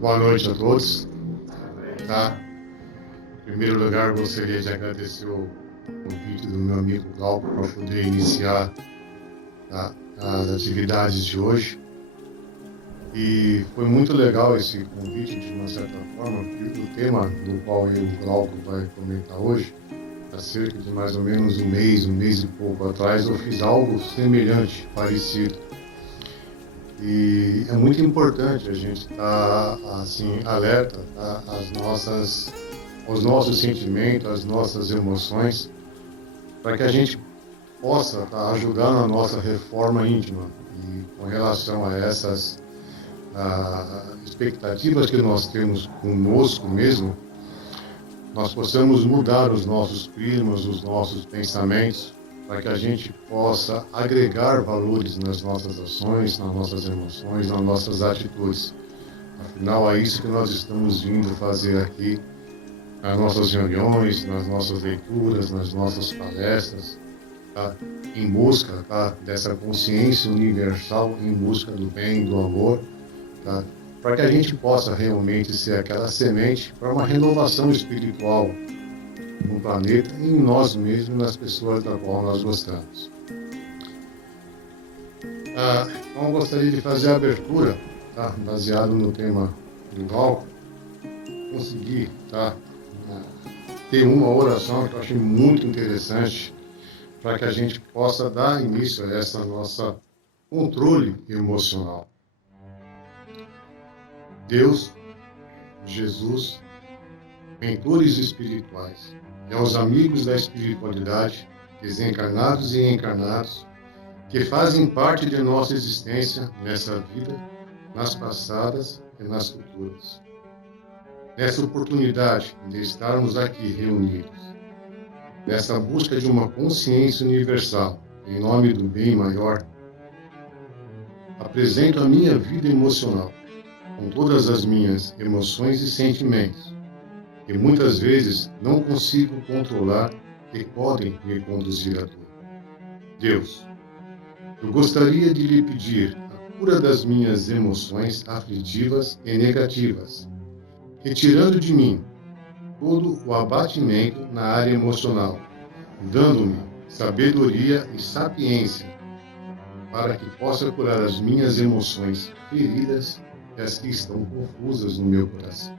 Boa noite a todos. Tá? Em primeiro lugar, gostaria de agradecer o convite do meu amigo Glauco para poder iniciar as atividades de hoje. E foi muito legal esse convite, de uma certa forma, porque o tema do qual eu e o Glauco vai comentar hoje, há cerca de mais ou menos um mês e pouco atrás, eu fiz algo semelhante, parecido. E é muito importante a gente estar assim, alerta, tá? Aos nossos sentimentos, às nossas emoções, para que a gente possa estar ajudando a nossa reforma íntima. E com relação a essas expectativas que nós temos conosco mesmo, nós possamos mudar os nossos prismas, os nossos pensamentos, para que a gente possa agregar valores nas nossas ações, nas nossas emoções, nas nossas atitudes. Afinal, é isso que nós estamos vindo fazer aqui, nas nossas reuniões, nas nossas leituras, nas nossas palestras, tá? Em busca, tá? Dessa consciência universal, em busca do bem, do amor, tá? Para que a gente possa realmente ser aquela semente para uma renovação espiritual no planeta e em nós mesmos, nas pessoas da qual nós gostamos. Então, eu gostaria de fazer a abertura, tá? Baseado no tema do Glauco, conseguir, tá? Ter uma oração que eu achei muito interessante para que a gente possa dar início a essa nossa controle emocional. Deus, Jesus, mentores espirituais e aos amigos da espiritualidade, desencarnados e encarnados, que fazem parte de nossa existência nessa vida, nas passadas e nas futuras. Nessa oportunidade de estarmos aqui reunidos, nessa busca de uma consciência universal, em nome do bem maior, apresento a minha vida emocional, com todas as minhas emoções e sentimentos, que muitas vezes não consigo controlar e podem me conduzir à dor. Deus, eu gostaria de lhe pedir a cura das minhas emoções aflitivas e negativas, retirando de mim todo o abatimento na área emocional, dando-me sabedoria e sapiência para que possa curar as minhas emoções feridas e as que estão confusas no meu coração.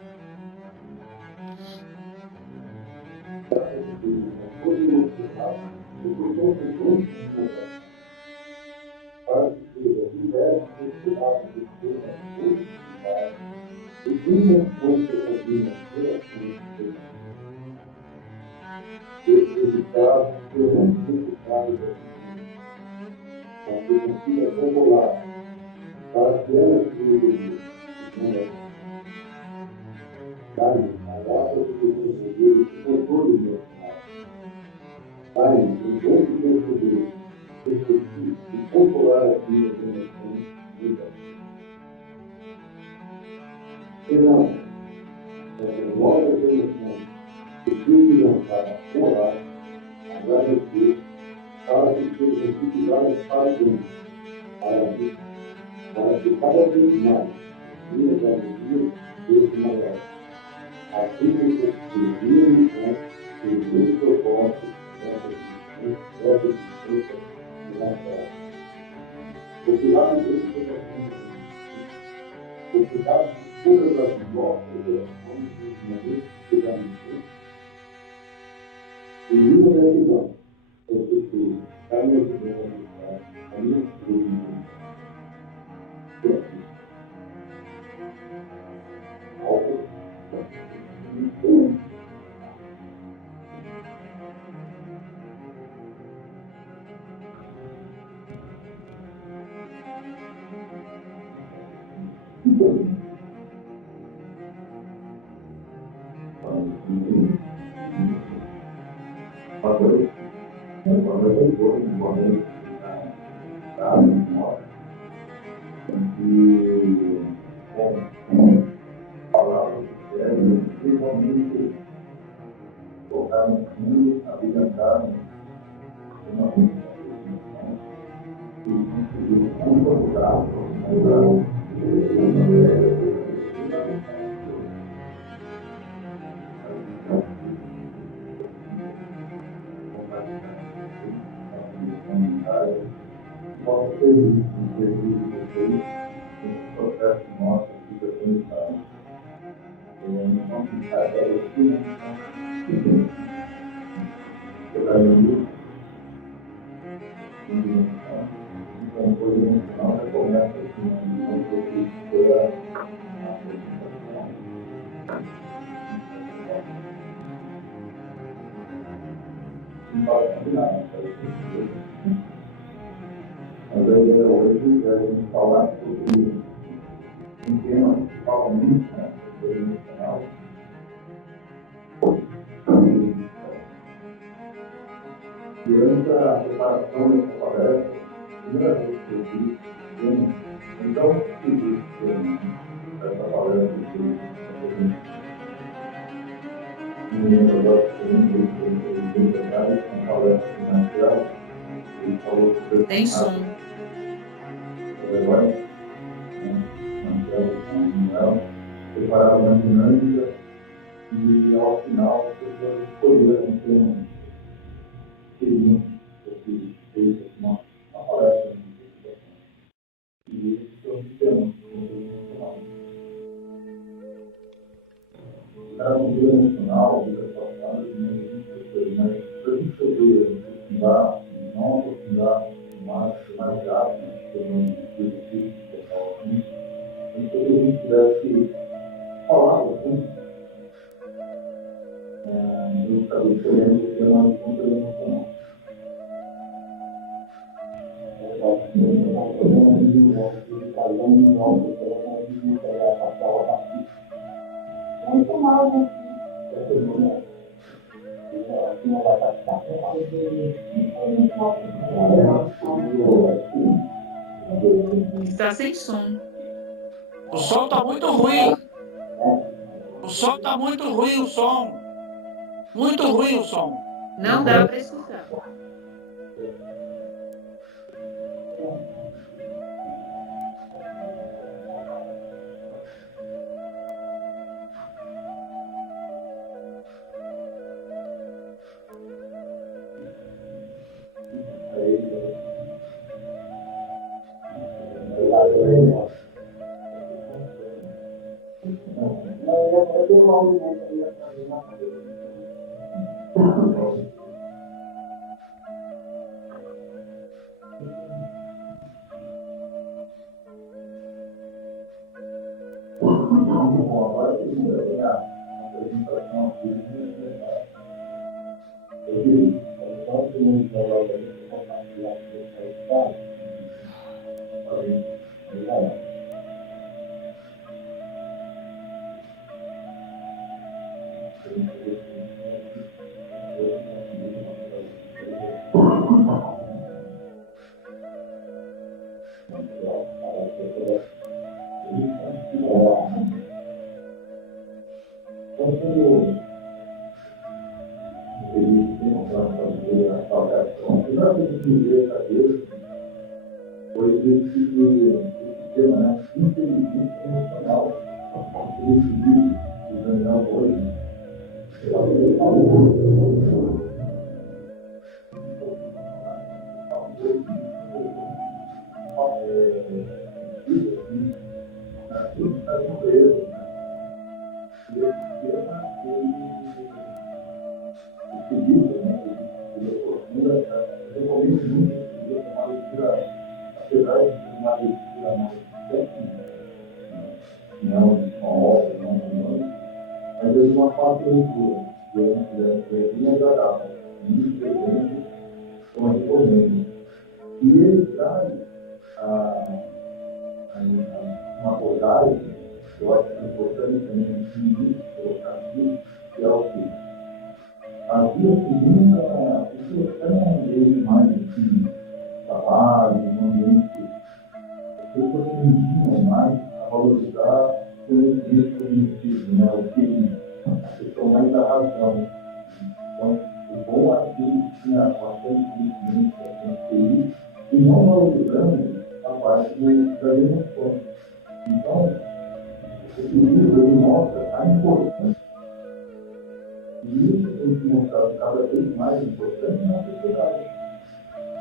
serviço de vocês, esse processo nosso aqui da conexão. Então, então, por exemplo, já começa assim, então, ter a apresentação. Não pode combinar, mas a ideia hoje é a gente falar sobre um tema que fala muito, né, sobre o emocional. Durante a preparação dessa palestra, a primeira vez que eu vi esse tema, então eu escrevi esse tema, essa palestra que me lembro agora que foi bem verdade, uma palestra de Marcelo, ele falou sobre Tem som. o herói, Marcelo com Manuel, prepararam uma dinâmica e ao final as pessoas escolheram um tema que queriam que fez uma palestra. E esse foi um tema emocional. Cada vida emocional, vida passada, mas para a gente poder aprofundar, não aprofundar mais rápido, que eu fiz total aqui, então se a gente pudesse falar um pouco, eu acabei escolhendo o tema de controle emocional. Muito mal, né? Está sem som. O som está muito ruim. O som está muito ruim, o som. Muito ruim o som. Não dá para escutar. Agora que tem a apresentação aqui, eu diria, só que não está lá para compartilhar com o seu estado, foi esse tema, né? Inteligência emocional. Ele pediu o Daniel hoje. Apesar de ser uma leitura mais técnica, não só não, mas é uma fácil leitura, que é bem agradável, muito presente, como a recomendo. E ele traz uma abordagem, que eu acho importante também no início, colocar aqui, que é o que? Havia segunda situação dele mais assim, trabalho, no ambiente, as pessoas tendiam mais a valorizar o conhecimento cognitivo, né? O que a questão mais da razão. Então, o bom aqui tinha bastante conhecimento, bastante TI, e não valorizando a parte da emoção. Então, esse livro ele mostra a importância. E isso tem se mostrado cada vez mais importante na sociedade.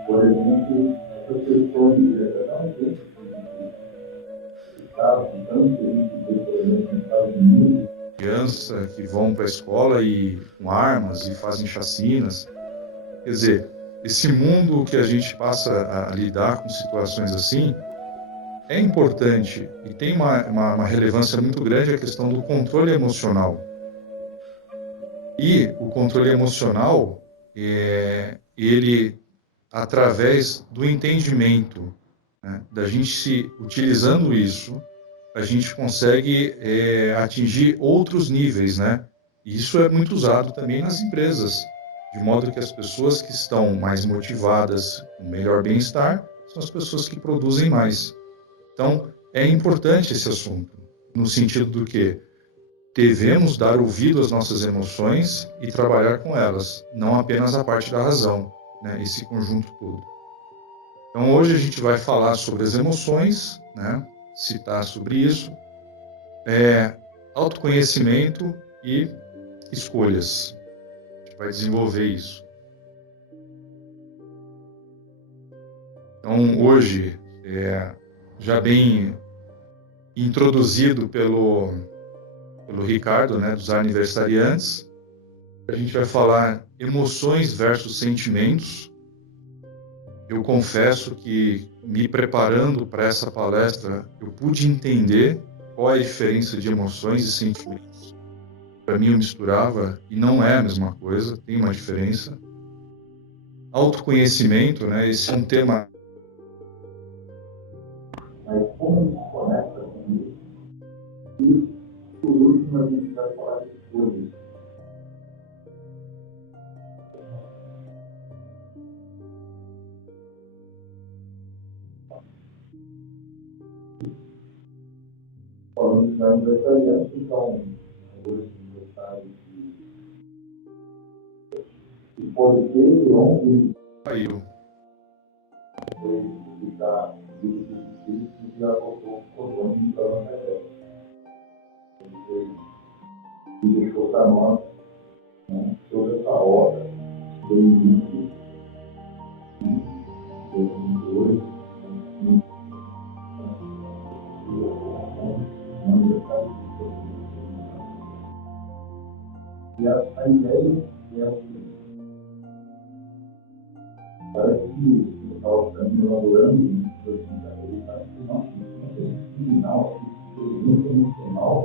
Por exemplo, essas questões, dá um tempo de tanto que a gente vê, por exemplo, nos Estados Unidos, crianças que vão para a escola e com armas e fazem chacinas. Quer dizer, esse mundo que a gente passa a lidar com situações assim é importante e tem uma relevância muito grande a questão do controle emocional. E o controle emocional, ele, através do entendimento, né, da gente se utilizando isso, a gente consegue atingir outros níveis, né? E isso é muito usado também nas empresas, de modo que as pessoas que estão mais motivadas, com melhor bem-estar, são as pessoas que produzem mais. Então, é importante esse assunto, no sentido do que devemos dar ouvido às nossas emoções e trabalhar com elas, não apenas a parte da razão, né? Esse conjunto todo. Então, hoje a gente vai falar sobre as emoções, né? Citar sobre isso, autoconhecimento e escolhas. A gente vai desenvolver isso. Então, hoje, já bem introduzido pelo Ricardo, né, dos aniversariantes, a gente vai falar emoções versus sentimentos. Eu confesso que, me preparando para essa palestra, eu pude entender qual é a diferença de emoções e sentimentos. Para mim, eu misturava, e não é a mesma coisa, tem uma diferença. Autoconhecimento, né, esse é um tema... mas como a gente conecta com isso? E, por último, a gente vai falar de escolhas. Falando de aniversariante, então, hoje aniversário que pode ter, ontem, Caiu. foi explicar isso que já voltou o então na internet. E deixou para nós, né, sobre essa obra, 2020, 2022, e a ideia é o seguinte: parece que eu estava elaborando isso, assim, parece que nossa, esse criminal, esse experimento emocional,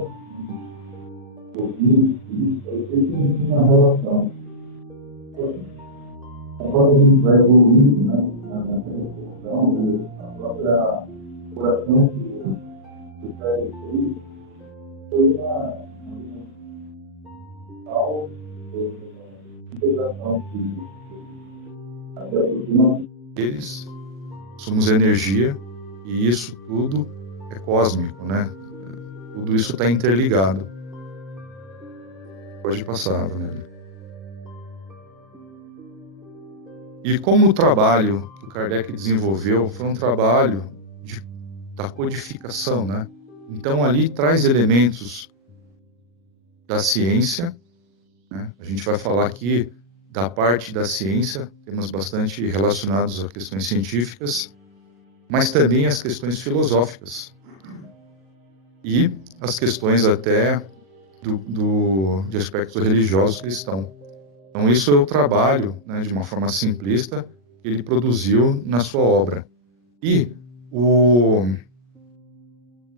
isso, aí tem uma relação. Conforme a gente vai evoluindo, né, na reflexão e a própria oração que o Sérgio fez, foi uma integração que até porque nós Eles somos energia e isso tudo é cósmico, né? Tudo isso está interligado. Pode passar, né? E como o trabalho que o Kardec desenvolveu foi um trabalho da codificação, né? Então ali traz elementos da ciência, né? A gente vai falar aqui da parte da ciência, temas bastante relacionados a questões científicas, mas também as questões filosóficas e as questões até de aspectos religiosos cristãos. Então isso é o trabalho, né, de uma forma simplista, que ele produziu na sua obra. E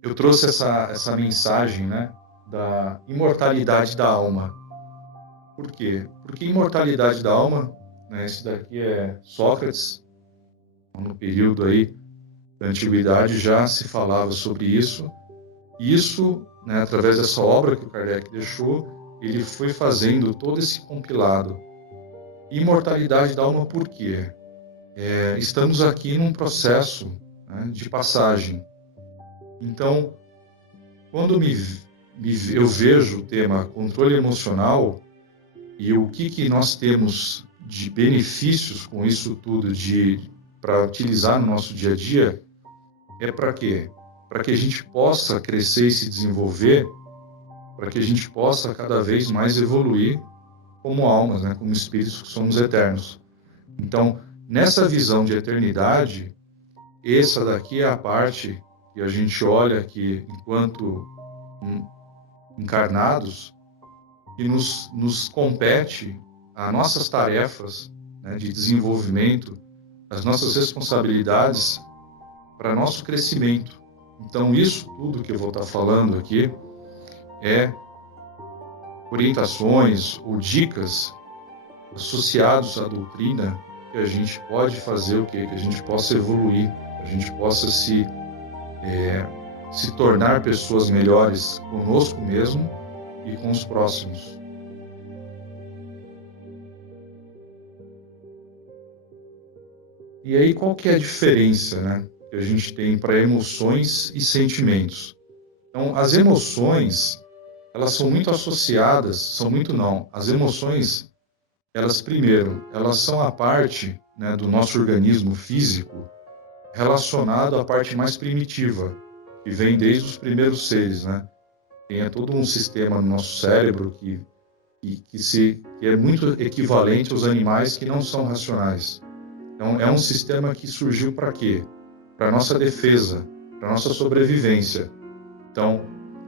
eu trouxe essa mensagem, né, da imortalidade da alma. Por quê? Porque imortalidade da alma, né, esse daqui é Sócrates, no período aí da antiguidade já se falava sobre isso. Isso, né, através dessa obra que o Kardec deixou, ele foi fazendo todo esse compilado. Imortalidade da alma por quê? Estamos aqui num processo, né, de passagem. Então, quando eu vejo o tema controle emocional e o que nós temos de benefícios com isso tudo para utilizar no nosso dia a dia, é para quê? Para que a gente possa crescer e se desenvolver, para que a gente possa cada vez mais evoluir como almas, né, como espíritos que somos eternos. Então, nessa visão de eternidade, essa daqui é a parte que a gente olha que, enquanto encarnados, que nos compete as nossas tarefas, né, de desenvolvimento, as nossas responsabilidades para nosso crescimento. Então, isso tudo que eu vou estar falando aqui é orientações ou dicas associados à doutrina que a gente pode fazer o quê? Que a gente possa evoluir, que a gente possa se tornar pessoas melhores conosco mesmo e com os próximos. E aí, qual que é a diferença, né, que a gente tem para emoções e sentimentos? Então, as emoções, elas são muito associadas, as emoções, elas são a parte, né, do nosso organismo físico relacionado à parte mais primitiva, que vem desde os primeiros seres, né? Tem todo um sistema no nosso cérebro que é muito equivalente aos animais que não são racionais. Então, é um sistema que surgiu para quê? Para nossa defesa, para nossa sobrevivência. Então,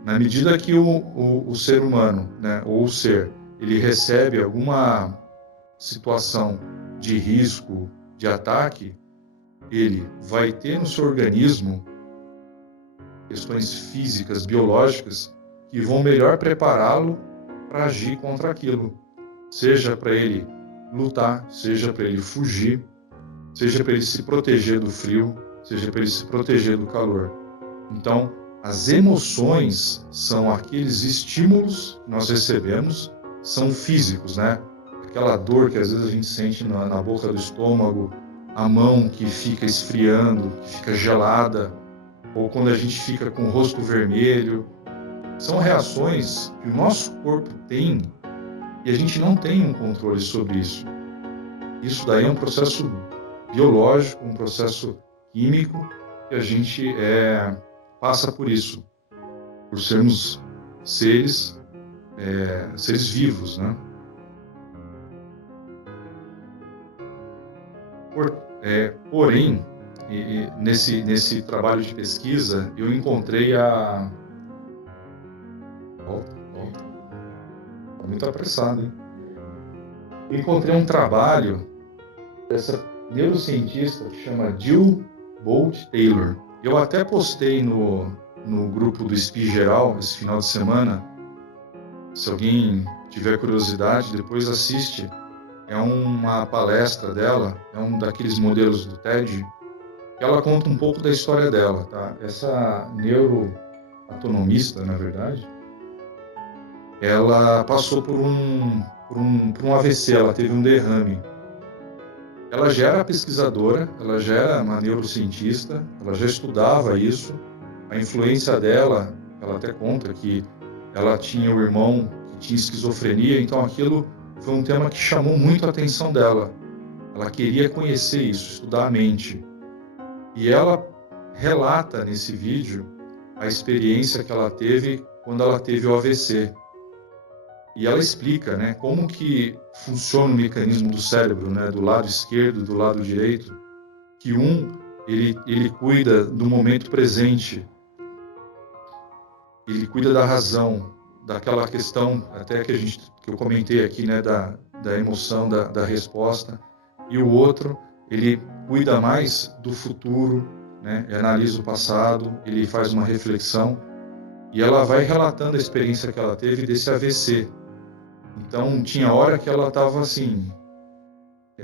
na medida que o ser humano, né, ou o ser, ele recebe alguma situação de risco, de ataque, ele vai ter no seu organismo questões físicas, biológicas, que vão melhor prepará-lo para agir contra aquilo. Seja para ele lutar, seja para ele fugir, seja para ele se proteger do frio, seja para ele se proteger do calor. Então, as emoções são aqueles estímulos que nós recebemos, são físicos, né? Aquela dor que às vezes a gente sente na boca do estômago, a mão que fica esfriando, que fica gelada, ou quando a gente fica com o rosto vermelho. São reações que o nosso corpo tem e a gente não tem um controle sobre isso. Isso daí é um processo biológico, um processo químico que a gente passa por isso, por sermos seres vivos, né? Porém, nesse trabalho de pesquisa, eu encontrei Tá muito apressado, hein? Eu encontrei um trabalho dessa neurocientista que chama Jill Bolte Taylor. Eu até postei no grupo do SPI Geral esse final de semana. Se alguém tiver curiosidade, depois assiste. É uma palestra dela, é um daqueles modelos do TED, que ela conta um pouco da história dela, tá? Essa neuroatonomista, na verdade, ela passou por um AVC, ela teve um derrame. Ela já era pesquisadora, ela já era uma neurocientista, ela já estudava isso. A influência dela, ela até conta que ela tinha um irmão que tinha esquizofrenia, então aquilo foi um tema que chamou muito a atenção dela. Ela queria conhecer isso, estudar a mente. E ela relata nesse vídeo a experiência que ela teve quando ela teve o AVC. E ela explica, né, como que funciona o mecanismo do cérebro, né, do lado esquerdo, do lado direito, que ele cuida do momento presente, ele cuida da razão, daquela questão até que eu comentei aqui, né, da emoção, da resposta, e o outro, ele cuida mais do futuro, né, analisa o passado, ele faz uma reflexão, e ela vai relatando a experiência que ela teve desse AVC. Então, tinha hora que ela estava assim,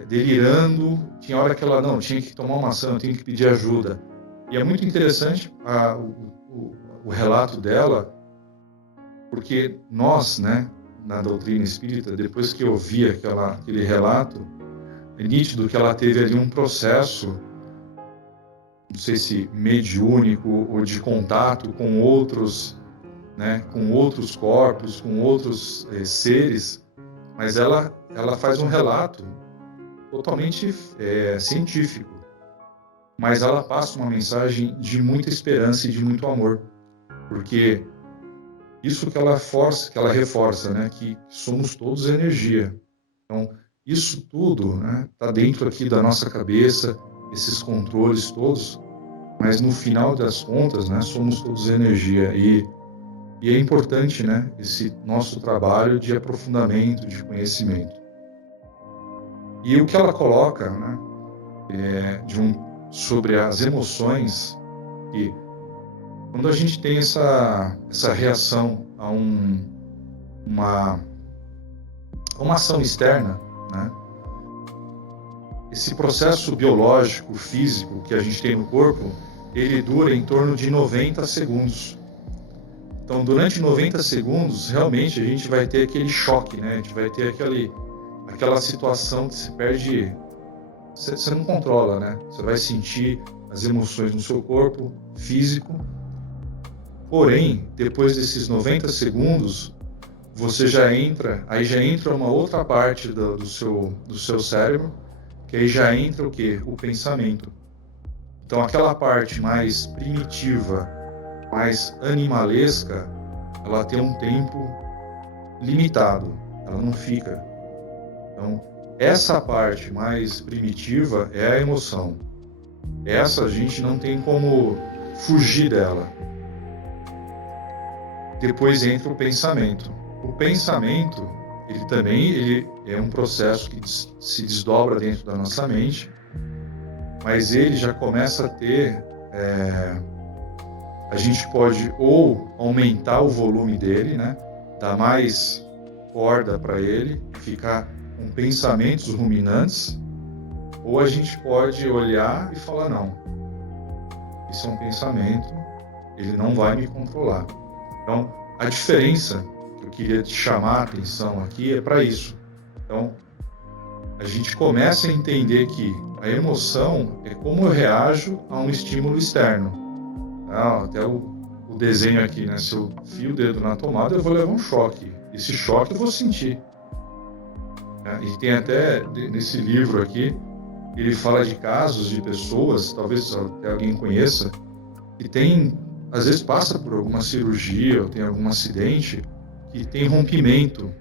delirando, tinha hora que ela não, tinha que tomar uma ação, tinha que pedir ajuda. E é muito interessante o relato dela, porque nós, né, na doutrina espírita, depois que eu vi aquele relato, é nítido que ela teve ali um processo, não sei se mediúnico ou de contato com outros, né, com outros corpos, com outros seres, mas ela faz um relato totalmente científico, mas ela passa uma mensagem de muita esperança e de muito amor, porque isso que ela reforça, né, que somos todos energia. Então, isso tudo, né, tá dentro aqui da nossa cabeça, esses controles todos, mas no final das contas, né, somos todos energia e é importante, né, esse nosso trabalho de aprofundamento, de conhecimento. E o que ela coloca, né, sobre as emoções, que quando a gente tem essa reação a uma ação externa, né, esse processo biológico, físico que a gente tem no corpo, ele dura em torno de 90 segundos. Então, durante 90 segundos, realmente a gente vai ter aquele choque, né? A gente vai ter aquela situação que se perde, você não controla, né? Você vai sentir as emoções no seu corpo físico. Porém, depois desses 90 segundos, você já entra uma outra parte do seu cérebro, que aí já entra o quê? O pensamento. Então, aquela parte mais primitiva, mais animalesca, ela tem um tempo limitado, ela não fica. Então, essa parte mais primitiva é a emoção. Essa a gente não tem como fugir dela. Depois entra o pensamento. O pensamento, ele é um processo que se desdobra dentro da nossa mente, mas ele já começa a ter, a gente pode ou aumentar o volume dele, né, dar mais corda para ele, ficar com pensamentos ruminantes, ou a gente pode olhar e falar, não, isso é um pensamento, ele não vai me controlar. Então, a diferença que eu queria te chamar a atenção aqui é para isso. Então, a gente começa a entender que a emoção é como eu reajo a um estímulo externo. Até o desenho aqui, né? Se eu fio o dedo na tomada, eu vou levar um choque. Esse choque eu vou sentir. E tem até nesse livro aqui, ele fala de casos de pessoas, talvez até alguém conheça, que tem, às vezes passa por alguma cirurgia ou tem algum acidente, que tem rompimento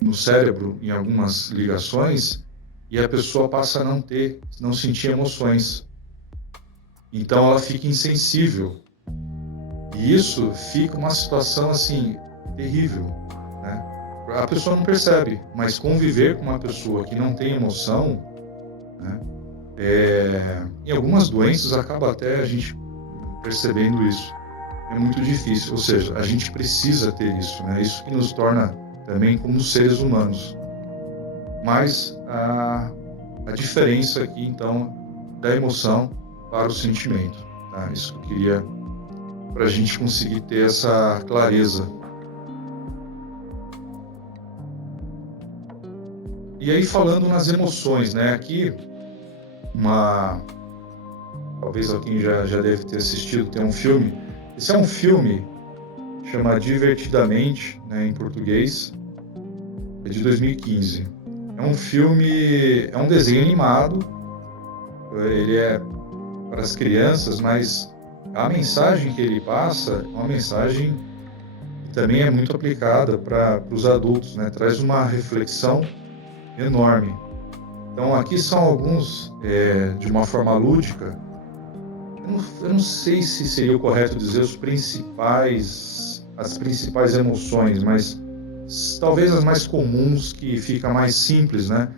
no cérebro em algumas ligações e a pessoa passa a não sentir emoções. Então ela fica insensível. E isso fica uma situação assim terrível, né? A pessoa não percebe, mas conviver com uma pessoa que não tem emoção, né, em algumas doenças acaba até a gente percebendo isso. É muito difícil, ou seja, a gente precisa ter isso, né? Isso que nos torna também como seres humanos. Mas a diferença aqui, então, da emoção para o sentimento, tá? Isso que eu queria, para a gente conseguir ter essa clareza. E aí, falando nas emoções, né? Aqui, talvez alguém já deve ter assistido, tem um filme. Esse é um filme, chama Divertidamente, né, em português, é de 2015. É um filme, é um desenho animado, ele é para as crianças, mas a mensagem que ele passa é uma mensagem que também é muito aplicada para os adultos, né? Traz uma reflexão enorme. Então aqui são alguns, de uma forma lúdica, eu não sei se seria o correto dizer as principais emoções, mas talvez as mais comuns, que fica mais simples, né?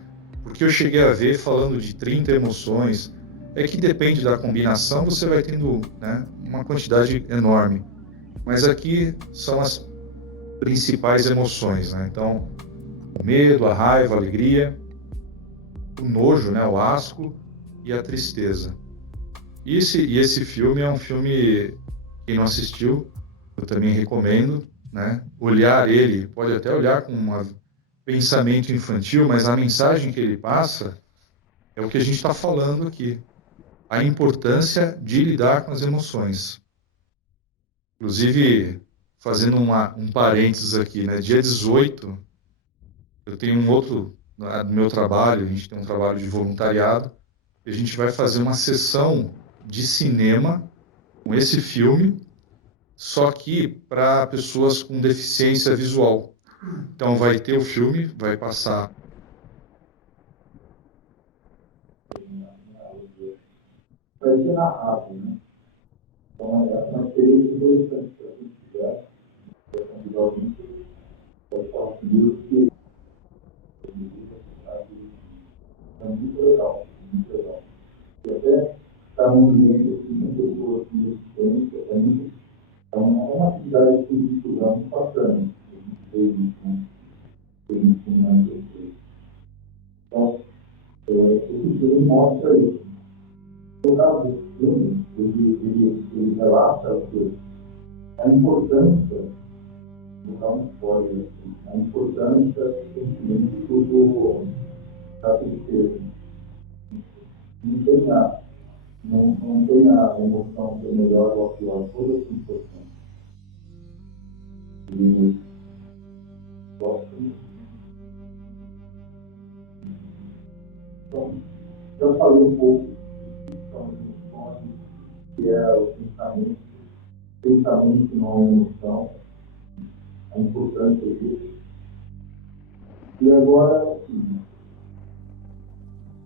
Porque eu cheguei a ver falando de 30 emoções, é que depende da combinação, você vai tendo, né, uma quantidade enorme. Mas aqui são as principais emoções, né? Então, o medo, a raiva, a alegria, o nojo, né, o asco e a tristeza. E esse filme é um filme, quem não assistiu, eu também recomendo, né? Olhar ele, pode até olhar com um pensamento infantil, mas a mensagem que ele passa é o que a gente está falando aqui. A importância de lidar com as emoções. Inclusive, fazendo um parênteses aqui, né? Dia 18, eu tenho um outro, do meu trabalho, a gente tem um trabalho de voluntariado, e a gente vai fazer uma sessão de cinema com esse filme, só que para pessoas com deficiência visual. Então vai ter o filme, vai passar. Vai ser narrado, né? Então, é uma experiência interessante para quem quiser. Eu convido alguém que pode falar comigo, que é muito legal, muito legal. E até está num ambiente assim, com pessoas com deficiência, é uma atividade que estudamos bastante. A gente fez isso, então, esse filme mostra isso. No caso desse filme, ele relata a importância, vou dar um spoiler, a importância do sentimento da tristeza. Não tem a emoção que é melhor ou pior, todas são importantes. E gosto. Então, já falei um pouco das emoções, que é o pensamento. Pensamento não é emoção, a importância disso. E agora,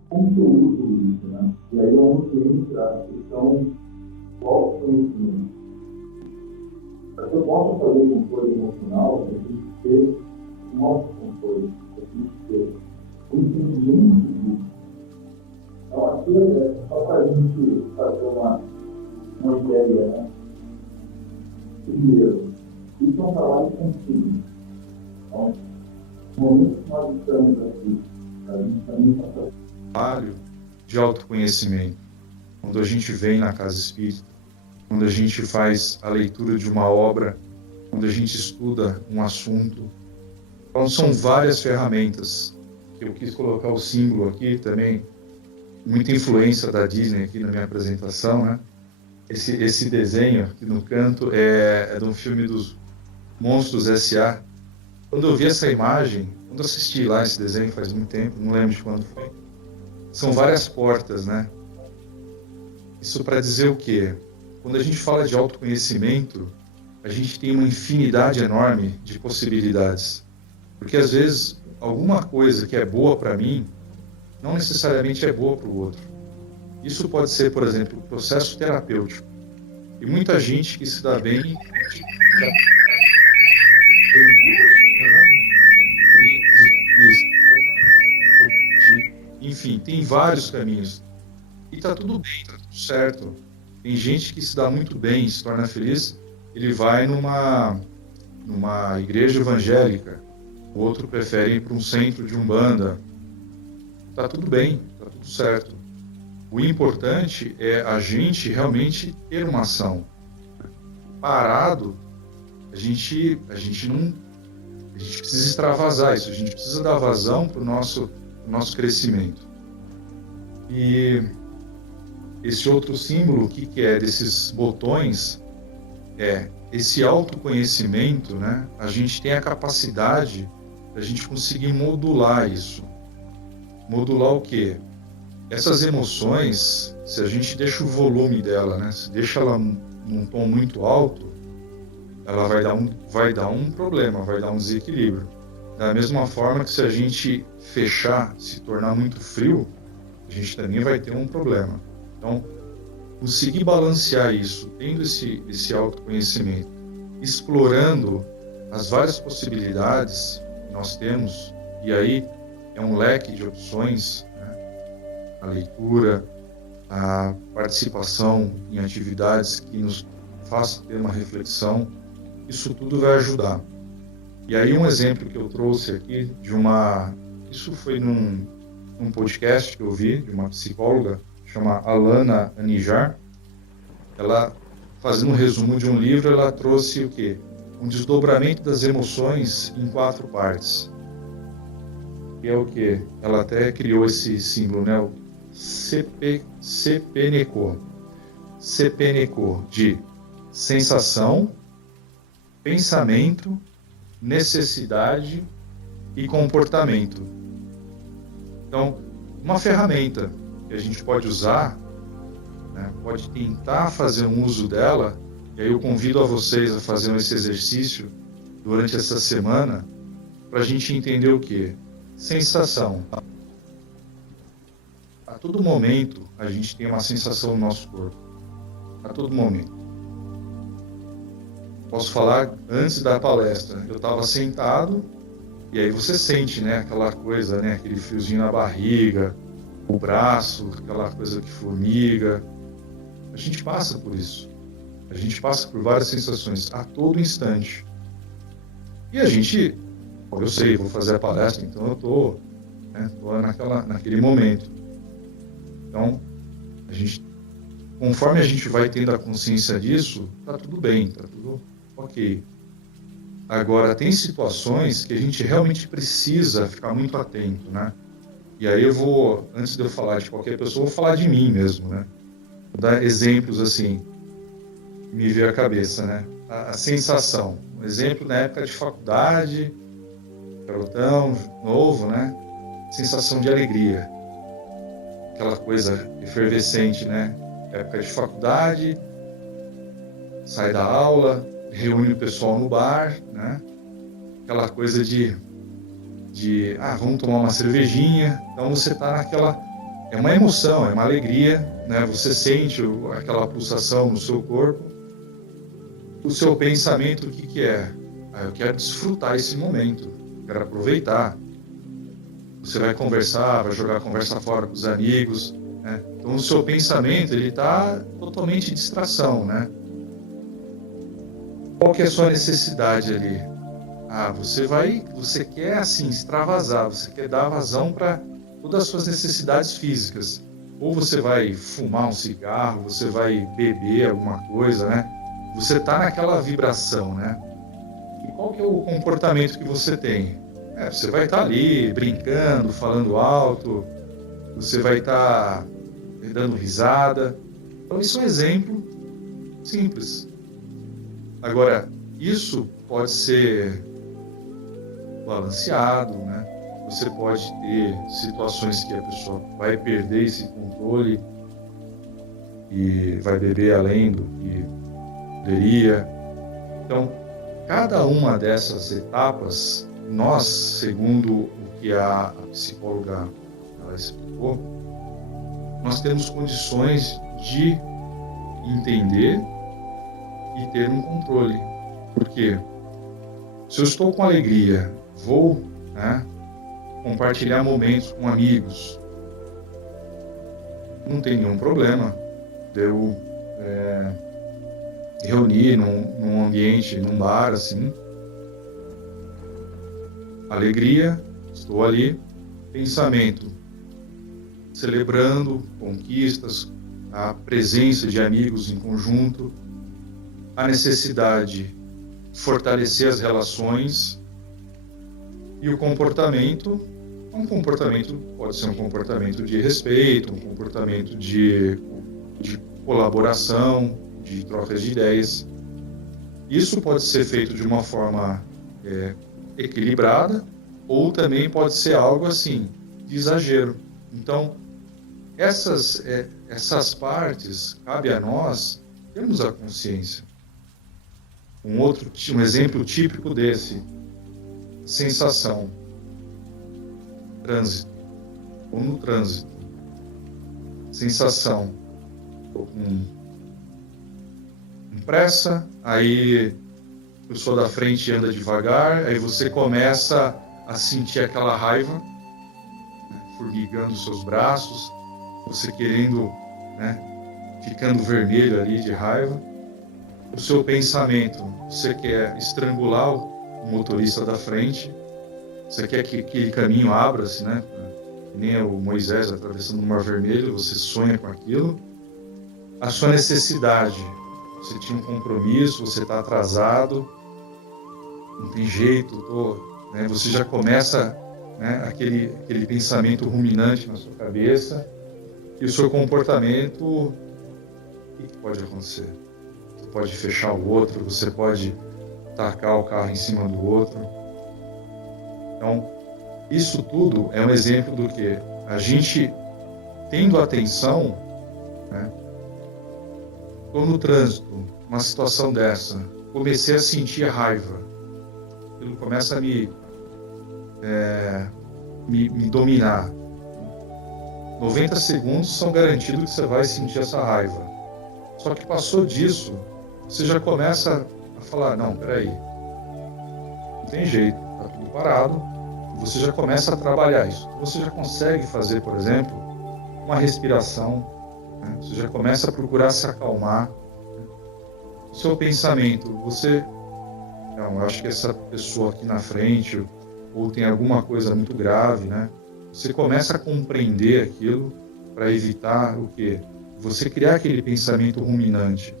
como que eu uso isso, né? E aí é onde entra a questão do autoconhecimento. Para que eu possa fazer controle emocional, eu tenho que ter um autocontrole, eu tenho que ter um entendimento disso. Então, aqui é só para a gente fazer uma ideia, né? Primeiro, isso é um trabalho contínuo. Então, no momento que nós estamos aqui, a gente também está trabalho de autoconhecimento. Quando a gente vem na casa espírita, quando a gente faz a leitura de uma obra, quando a gente estuda um assunto. Então são várias ferramentas. Eu quis colocar o símbolo aqui também, muita influência da Disney aqui na minha apresentação, né? Esse desenho aqui no canto é de um filme dos Monstros S.A. Quando eu vi essa imagem, quando eu assisti lá esse desenho faz muito tempo, não lembro de quando foi, são várias portas, né? Isso para dizer o quê? Quando a gente fala de autoconhecimento, a gente tem uma infinidade enorme de possibilidades. Porque às vezes alguma coisa que é boa para mim, não necessariamente é boa para o outro. Isso pode ser, por exemplo, o processo terapêutico. E muita gente que se dá bem... Enfim, tem vários caminhos. E está tudo bem, está tudo certo. Tem gente que se dá muito bem, se torna feliz, ele vai numa igreja evangélica, o outro prefere ir para um centro de umbanda. Está tudo bem, está tudo certo. O importante é a gente realmente ter uma ação. Parado, a gente precisa extravasar isso, a gente precisa dar vazão para o nosso crescimento. E esse outro símbolo, o que é desses botões, é esse autoconhecimento, né? A gente tem a capacidade da gente conseguir modular isso. Modular o quê? Essas emoções, se a gente deixa o volume dela, né? Se deixa ela num tom muito alto, ela vai dar um problema, vai dar um desequilíbrio. Da mesma forma que se a gente fechar, se tornar muito frio, a gente também vai ter um problema. Então, conseguir balancear isso, tendo esse autoconhecimento, explorando as várias possibilidades que nós temos, e aí é um leque de opções, né? A leitura, a participação em atividades que nos façam ter uma reflexão, isso tudo vai ajudar. E aí um exemplo que eu trouxe aqui isso foi num podcast que eu vi, de uma psicóloga, chama Alana Anijar. Ela, fazendo um resumo de um livro, ela trouxe o quê? Um desdobramento das emoções em 4 partes. E é o quê? Ela até criou esse símbolo, né? O CPNECO. CPNECO de sensação, pensamento, necessidade e comportamento. Então, uma ferramenta que a gente pode usar, né, pode tentar fazer um uso dela, e aí eu convido a vocês a fazer esse exercício durante essa semana, para a gente entender o quê? Sensação. A todo momento a gente tem uma sensação no nosso corpo. A todo momento. Posso falar antes da palestra. Eu estava sentado e aí você sente, né, aquela coisa, né, aquele friozinho na barriga, o braço, aquela coisa que formiga. A gente passa por isso. A gente passa por várias sensações a todo instante. E a gente, eu sei, vou fazer a palestra, então eu tô naquele momento. Então, conforme a gente vai tendo a consciência disso, tá tudo bem, tá tudo ok. Agora, tem situações que a gente realmente precisa ficar muito atento, né? E aí eu vou, antes de eu falar de qualquer pessoa, eu vou falar de mim mesmo, né? Vou dar exemplos assim, que me veio à cabeça, né? A sensação. Um exemplo na época de faculdade, garotão, novo, né? Sensação de alegria. Aquela coisa efervescente, né? Época de faculdade, sai da aula, reúne o pessoal no bar, né? Aquela coisa de vamos tomar uma cervejinha. Então você está naquela, é uma emoção, é uma alegria, né? Você sente aquela pulsação no seu corpo. O seu pensamento, o que é? Eu quero desfrutar esse momento, quero aproveitar. Você vai conversar, vai jogar a conversa fora com os amigos, né? Então o seu pensamento, ele está totalmente em distração, né? Qual que é a sua necessidade ali? Você quer assim extravasar, você quer dar vazão para todas as suas necessidades físicas. Ou você vai fumar um cigarro, você vai beber alguma coisa, né? Você está naquela vibração, né? E qual que é o comportamento que você tem? Você vai estar ali brincando, falando alto, você vai estar dando risada. Então isso é um exemplo simples. Agora, isso pode ser balanceado, né? Você pode ter situações que a pessoa vai perder esse controle e vai beber além do que poderia. Então, cada uma dessas etapas, nós, segundo o que a psicóloga ela explicou, nós temos condições de entender e ter um controle. Por quê? Se eu estou com alegria, vou, né, compartilhar momentos com amigos, não tem nenhum problema de eu reunir num ambiente, num bar, assim. Alegria, estou ali. Pensamento, celebrando conquistas, a presença de amigos em conjunto, a necessidade de fortalecer as relações. E o comportamento, pode ser um comportamento de respeito, um comportamento de colaboração, de trocas de ideias. Isso pode ser feito de uma forma equilibrada, ou também pode ser algo assim, de exagero. Então, essas partes, cabe a nós termos a consciência. Um exemplo típico desse, sensação, trânsito, ou no trânsito, sensação, estou com pressa, aí a pessoa da frente anda devagar, aí você começa a sentir aquela raiva, né, formigando os seus braços, você querendo, né, ficando vermelho ali de raiva. O seu pensamento, você quer estrangular o motorista da frente, você quer que aquele caminho abra-se, né? Nem o Moisés atravessando o Mar Vermelho, você sonha com aquilo. A sua necessidade, você tinha um compromisso, você está atrasado, não tem jeito, né? Você já começa, né, aquele pensamento ruminante na sua cabeça, e o seu comportamento, o que pode acontecer? Você pode fechar o outro, você pode tacar o carro em cima do outro. Então, isso tudo é um exemplo do que a gente, tendo atenção, né? Estou no trânsito, uma situação dessa, comecei a sentir raiva, aquilo começa a me dominar. 90 segundos são garantidos que você vai sentir essa raiva. Só que passou disso, você já começa a falar, não, peraí, não tem jeito, tá tudo parado, você já começa a trabalhar isso. Você já consegue fazer, por exemplo, uma respiração, né? Você já começa a procurar se acalmar. O seu pensamento, você, não, eu acho que essa pessoa aqui na frente, ou tem alguma coisa muito grave, né? Você começa a compreender aquilo para evitar o quê? Você criar aquele pensamento ruminante.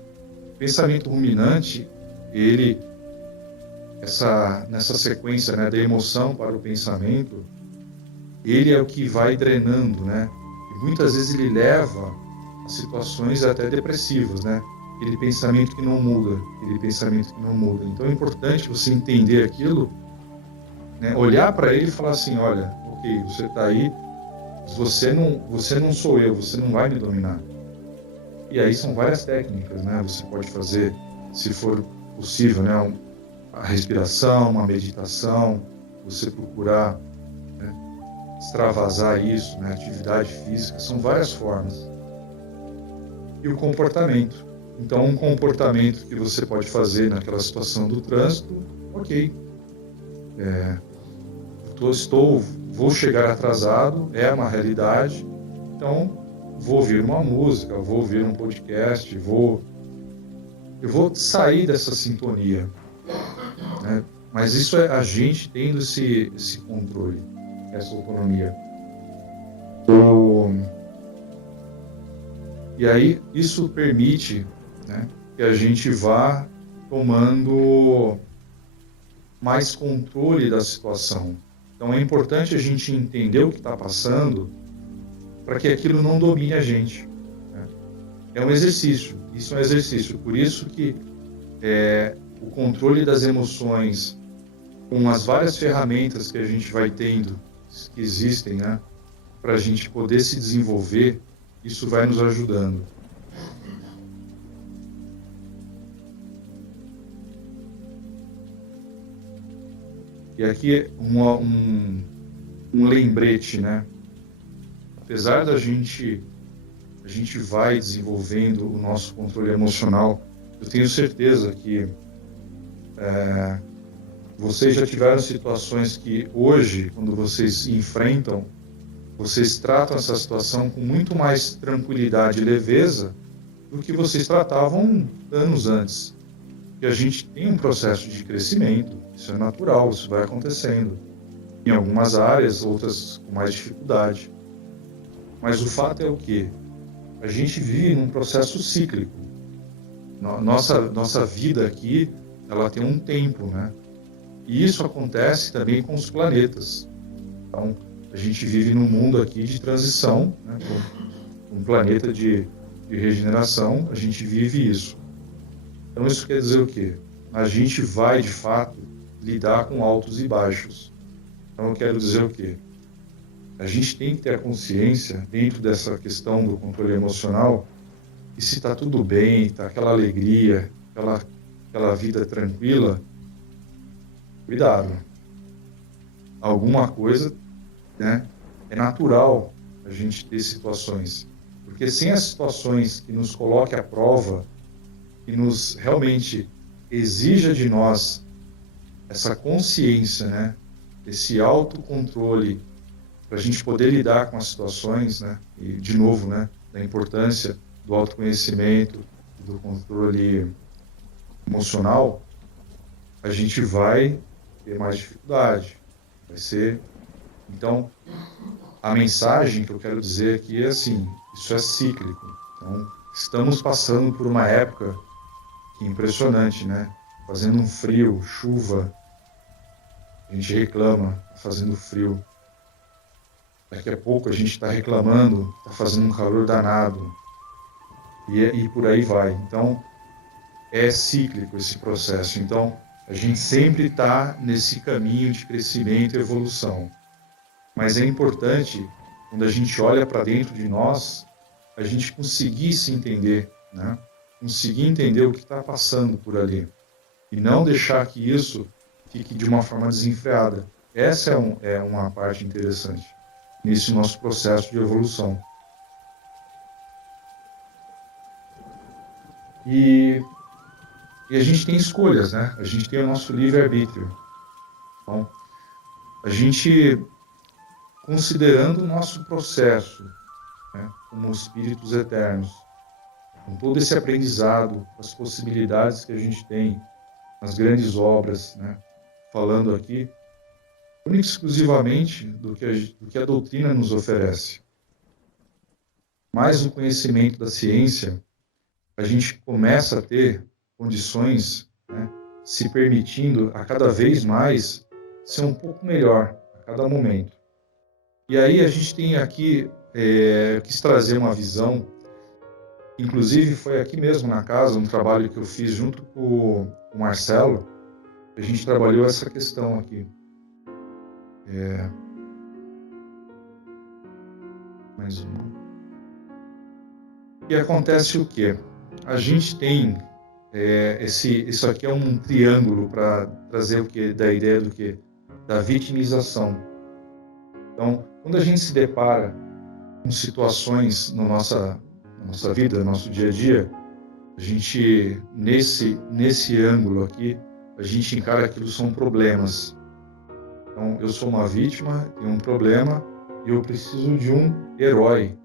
O pensamento ruminante, ele, nessa sequência, né, da emoção para o pensamento, ele é o que vai drenando, né? E muitas vezes ele leva a situações até depressivas, né? Aquele pensamento que não muda, aquele pensamento que não muda. Então é importante você entender aquilo, né? Olhar para ele e falar assim, olha, ok, você está aí, você não sou eu, você não vai me dominar. E aí são várias técnicas, né? Você pode fazer, se for possível, né? A respiração, uma meditação, você procurar, né, extravasar isso, né? Atividade física, são várias formas. E o comportamento. Então, um comportamento que você pode fazer naquela situação do trânsito, ok, vou chegar atrasado, é uma realidade, então vou ouvir uma música, vou ouvir um podcast, eu vou sair dessa sintonia, né? Mas isso é a gente tendo esse controle, essa autonomia. E aí isso permite, né, que a gente vá tomando mais controle da situação. Então é importante a gente entender o que está passando para que aquilo não domine a gente, né? É um exercício, isso é um exercício. Por isso que o controle das emoções, com as várias ferramentas que a gente vai tendo, que existem, né, para a gente poder se desenvolver, isso vai nos ajudando. E aqui um lembrete, né? Apesar da gente, a gente vai desenvolvendo o nosso controle emocional, eu tenho certeza que vocês já tiveram situações que hoje, quando vocês enfrentam, vocês tratam essa situação com muito mais tranquilidade e leveza do que vocês tratavam anos antes. E a gente tem um processo de crescimento, isso é natural, isso vai acontecendo. Em algumas áreas, outras com mais dificuldade. Mas o fato é o quê? A gente vive num processo cíclico. Nossa vida aqui, ela tem um tempo, né? E isso acontece também com os planetas. Então, a gente vive num mundo aqui de transição, né? Um planeta de regeneração, a gente vive isso. Então isso quer dizer o quê? A gente vai, de fato, lidar com altos e baixos. Então eu quero dizer o quê? A gente tem que ter a consciência, dentro dessa questão do controle emocional, que se está tudo bem, está aquela alegria, aquela vida tranquila, cuidado. Alguma coisa, né, é natural a gente ter situações. Porque sem as situações que nos coloquem à prova, que nos realmente exija de nós essa consciência, né, esse autocontrole, para a gente poder lidar com as situações, né, e de novo, né, da importância do autoconhecimento, do controle emocional, a gente vai ter mais dificuldade. Vai ser. Então, a mensagem que eu quero dizer aqui é assim: isso é cíclico. Então, estamos passando por uma época que é impressionante, né? Fazendo um frio, chuva, a gente reclama, fazendo frio. Daqui a pouco a gente está reclamando, está fazendo um calor danado. E por aí vai. Então, é cíclico esse processo. Então, a gente sempre está nesse caminho de crescimento e evolução. Mas é importante, quando a gente olha para dentro de nós, a gente conseguir se entender, né? Conseguir entender o que está passando por ali. E não deixar que isso fique de uma forma desenfreada. Essa é uma parte interessante nesse nosso processo de evolução. E E a gente tem escolhas, né? A gente tem o nosso livre-arbítrio. Então, a gente, considerando o nosso processo, né, como espíritos eternos, com todo esse aprendizado, as possibilidades que a gente tem nas grandes obras, né, falando aqui, única e exclusivamente do que a doutrina nos oferece. Mais o conhecimento da ciência, a gente começa a ter condições, né, se permitindo a cada vez mais ser um pouco melhor a cada momento. E aí a gente tem aqui, eu quis trazer uma visão, inclusive foi aqui mesmo na casa, um trabalho que eu fiz junto com o Marcelo, a gente trabalhou essa questão aqui. Mais uma. E acontece o quê? A gente tem isso aqui é um triângulo para trazer o que da ideia do que da vitimização. Então, quando a gente se depara com situações na nossa vida, no nosso dia a dia, a gente nesse ângulo aqui, a gente encara aquilo são problemas. Então, eu sou uma vítima, tenho um problema e eu preciso de um herói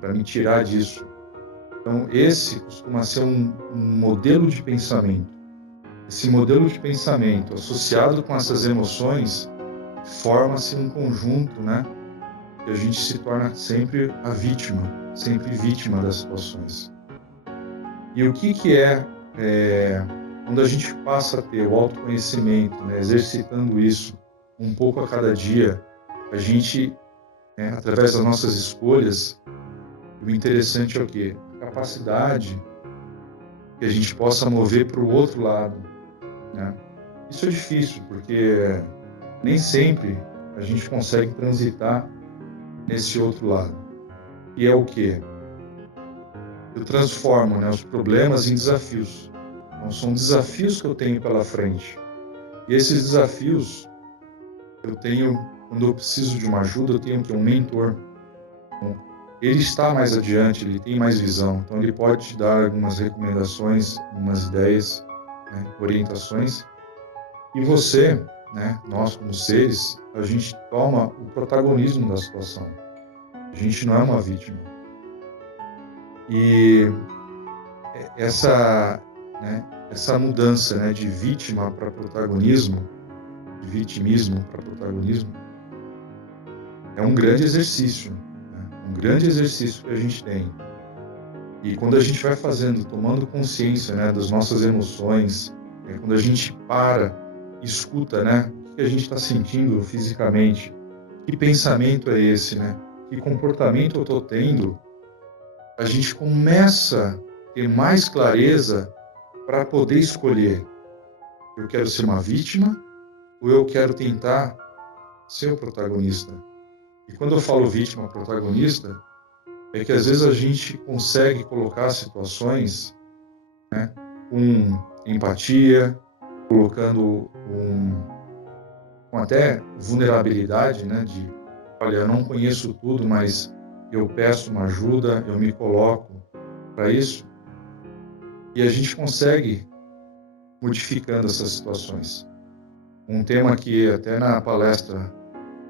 para me tirar disso. Então, esse costuma ser um modelo de pensamento. Esse modelo de pensamento, associado com essas emoções, forma-se um conjunto, né? Que a gente se torna sempre a vítima, sempre vítima das situações. E o que quando a gente passa a ter o autoconhecimento, né, exercitando isso um pouco a cada dia, a gente, através das nossas escolhas, o interessante é o quê? A capacidade que a gente possa mover para o outro lado, né? Isso é difícil, porque nem sempre a gente consegue transitar nesse outro lado. E é o quê? Eu transformo, né, os problemas em desafios. Então, são desafios que eu tenho pela frente. E esses desafios, eu tenho, quando eu preciso de uma ajuda, eu tenho um mentor. Então, ele está mais adiante, ele tem mais visão, então ele pode te dar algumas recomendações, algumas ideias, né, orientações. E você, né, nós como seres, a gente toma o protagonismo da situação. A gente não é uma vítima. E essa mudança, né, de vítima para protagonismo, de vitimismo para protagonismo, é um grande exercício. Um grande exercício que a gente tem. E quando a gente vai fazendo, tomando consciência, né, das nossas emoções, quando a gente para, escuta, né, o que a gente está sentindo fisicamente, que pensamento é esse, né, que comportamento eu estou tendo, a gente começa a ter mais clareza para poder escolher. Eu quero ser uma vítima ou eu quero tentar ser o protagonista? E quando eu falo vítima, protagonista, é que às vezes a gente consegue colocar situações, né, com empatia, colocando com até vulnerabilidade, né, de, olha, eu não conheço tudo, mas eu peço uma ajuda, eu me coloco para isso, e a gente consegue modificando essas situações. Um tema que até na palestra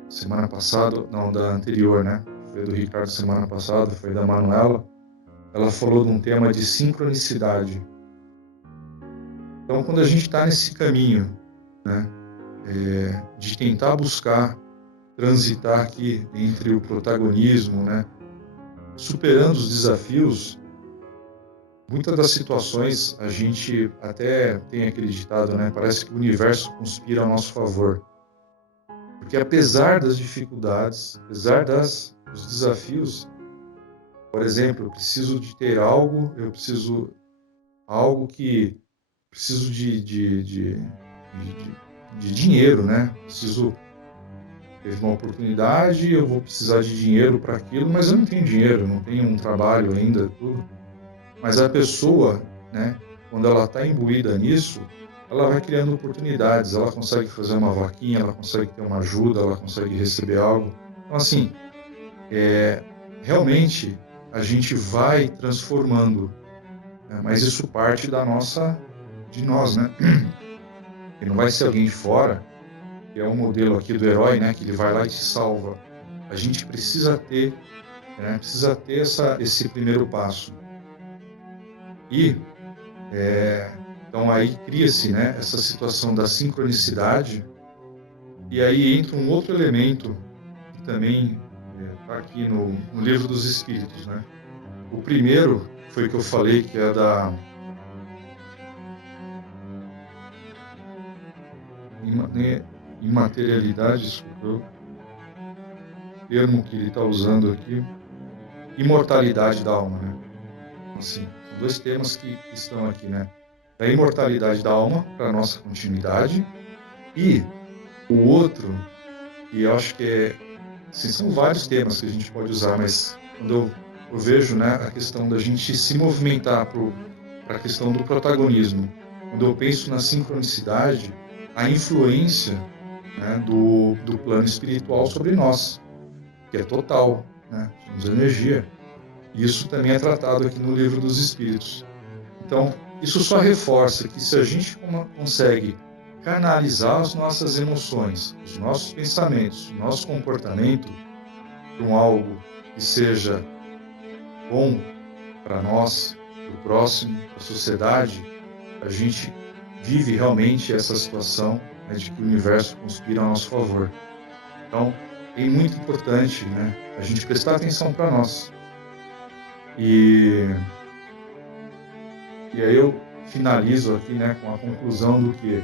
semana passada, não, da anterior, né? Foi do Ricardo semana passada, foi da Manuela. Ela falou de um tema de sincronicidade. Então, quando a gente está nesse caminho, né, de tentar buscar transitar aqui entre o protagonismo, né, superando os desafios, muitas das situações a gente até tem acreditado, né, parece que o universo conspira a nosso favor. Porque apesar das dificuldades, apesar dos desafios, por exemplo, eu preciso de ter algo, eu preciso de dinheiro, né? Preciso ter uma oportunidade, eu vou precisar de dinheiro para aquilo, mas eu não tenho dinheiro, não tenho um trabalho ainda, tudo. Mas a pessoa, né, quando ela está imbuída nisso, ela vai criando oportunidades, ela consegue fazer uma vaquinha, ela consegue ter uma ajuda, ela consegue receber algo. Então, assim, realmente a gente vai transformando, né? Mas isso parte da nossa de nós, né? E não vai ser alguém de fora, que é o modelo aqui do herói, né? Que ele vai lá e te salva. A gente precisa ter, né? Precisa ter esse primeiro passo. E então aí cria-se, né? Essa situação da sincronicidade. E aí entra um outro elemento que também está aqui no Livro dos Espíritos, né? O primeiro foi o que eu falei, que é da imaterialidade, desculpa, o termo que ele está usando aqui, imortalidade da alma, né? Assim, são dois temas que estão aqui, né? Da imortalidade da alma para a nossa continuidade e o outro, e eu acho que assim, são vários temas que a gente pode usar, mas quando eu vejo, né, a questão da gente se movimentar para a questão do protagonismo, quando eu penso na sincronicidade, a influência, né, do plano espiritual sobre nós, que é total, né? Somos energia. Isso também é tratado aqui no Livro dos Espíritos. Então, isso só reforça que se a gente consegue canalizar as nossas emoções, os nossos pensamentos, o nosso comportamento para algo que seja bom para nós, para o próximo, para a sociedade, a gente vive realmente essa situação, né, de que o universo conspira a nosso favor. Então, é muito importante, né, a gente prestar atenção para nós. E aí eu finalizo aqui, né, com a conclusão do que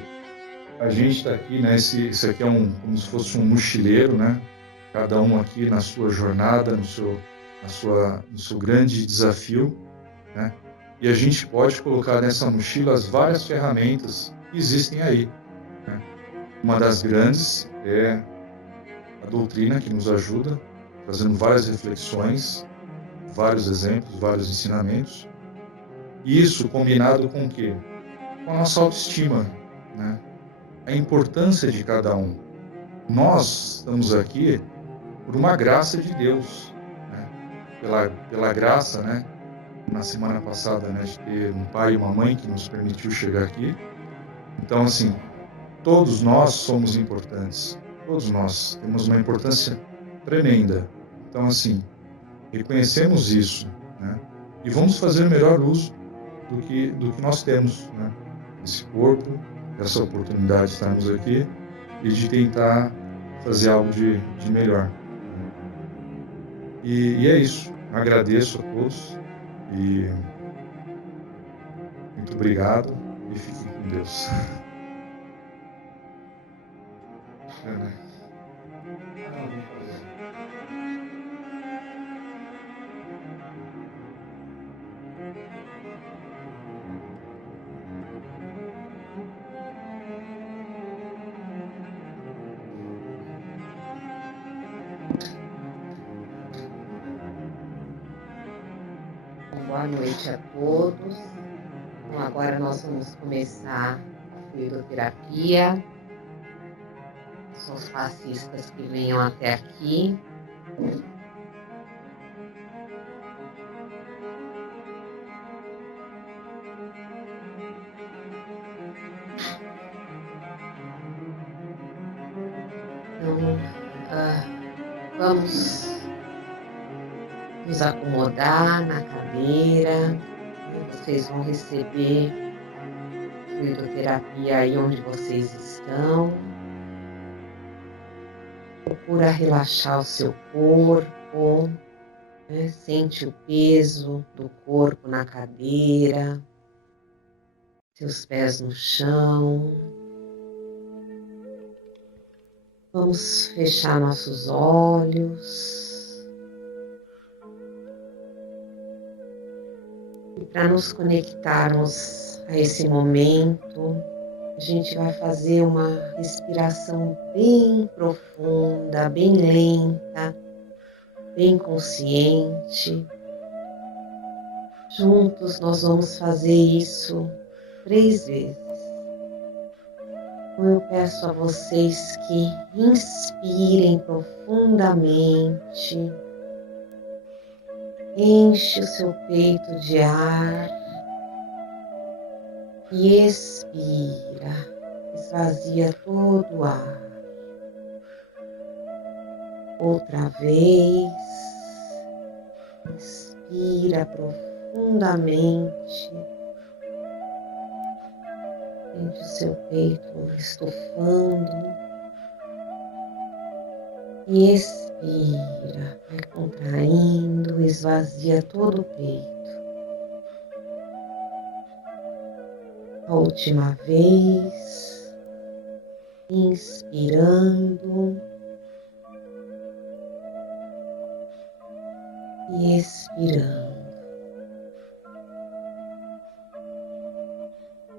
a gente está aqui, né, esse aqui é como se fosse um mochileiro, né, cada um aqui na sua jornada, no seu grande desafio, né, e a gente pode colocar nessa mochila as várias ferramentas que existem aí, né. Uma das grandes é a doutrina, que nos ajuda, fazendo várias reflexões, vários exemplos, vários ensinamentos. Isso combinado com o quê? Com a nossa autoestima, né? A importância de cada um. Nós estamos aqui por uma graça de Deus, né? Pela graça, né? Na semana passada, né? De ter um pai e uma mãe que nos permitiu chegar aqui. Então, assim, todos nós somos importantes. Todos nós temos uma importância tremenda. Então, assim, reconhecemos isso, né? E vamos fazer o melhor uso do que nós temos, né? Esse corpo, essa oportunidade de estarmos aqui e de tentar fazer algo de melhor, né? E é isso. Agradeço a todos e muito obrigado e fiquem com Deus. Né? Boa noite a todos. Então, agora nós vamos começar a fluidoterapia. São os passistas que venham até aqui. Então, vamos nos acomodar na cadeira. Vocês vão receber fluidoterapia aí onde vocês estão. Procura relaxar o seu corpo, né? Sente o peso do corpo na cadeira, seus pés no chão. Vamos fechar nossos olhos. E para nos conectarmos a esse momento, a gente vai fazer uma respiração bem profunda, bem lenta, bem consciente. Juntos nós vamos fazer isso 3 vezes. Então eu peço a vocês que inspirem profundamente, enche o seu peito de ar e expira, esvazia todo o ar. Outra vez, inspira profundamente, sente o seu peito estufando e expira, vai contraindo, esvazia todo o peito. A última vez, inspirando e expirando.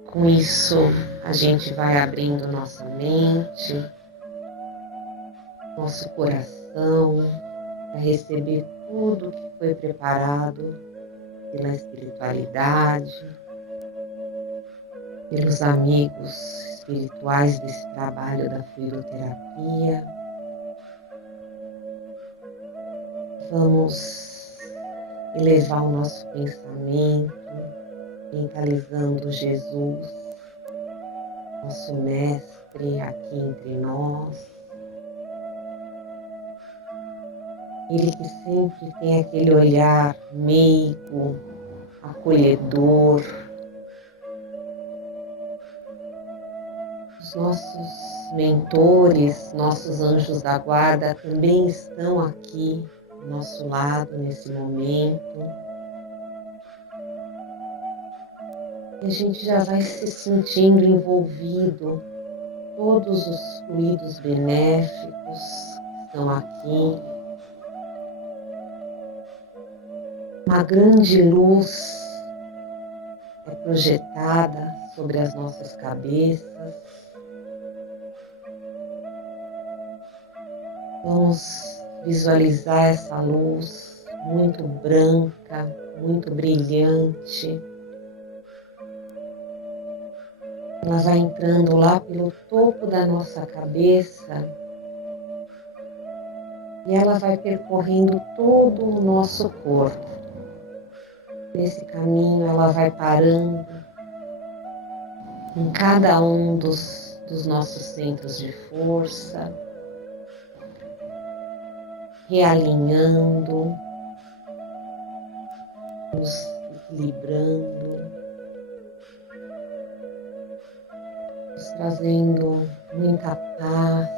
Com isso, a gente vai abrindo nossa mente, nosso coração, para receber tudo que foi preparado pela espiritualidade, pelos amigos espirituais desse trabalho da fluidoterapia. Vamos elevar o nosso pensamento, mentalizando Jesus, nosso mestre aqui entre nós. Ele que sempre tem aquele olhar meigo, acolhedor. Os nossos mentores, nossos anjos da guarda também estão aqui do nosso lado nesse momento. E a gente já vai se sentindo envolvido, todos os fluidos benéficos que estão aqui. Uma grande luz é projetada sobre as nossas cabeças. Vamos visualizar essa luz muito branca, muito brilhante. Ela vai entrando lá pelo topo da nossa cabeça e ela vai percorrendo todo o nosso corpo. Nesse caminho ela vai parando em cada um dos nossos centros de força, realinhando, nos equilibrando, nos trazendo muita paz,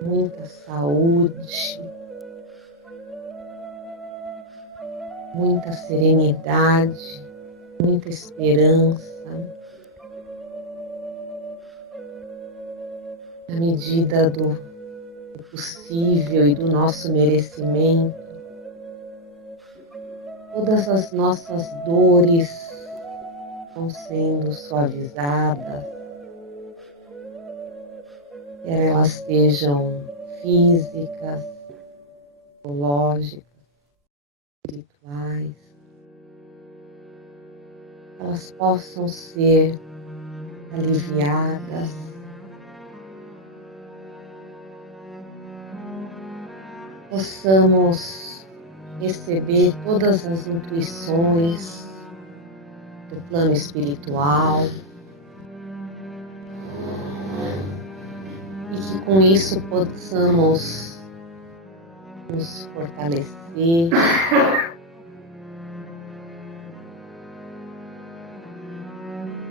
muita saúde, muita serenidade, muita esperança. Na medida do possível e do nosso merecimento, todas as nossas dores estão sendo suavizadas, quer elas sejam físicas, psicológicas, espirituais, elas possam ser aliviadas, possamos receber todas as intuições do plano espiritual e que com isso possamos nos fortalecer,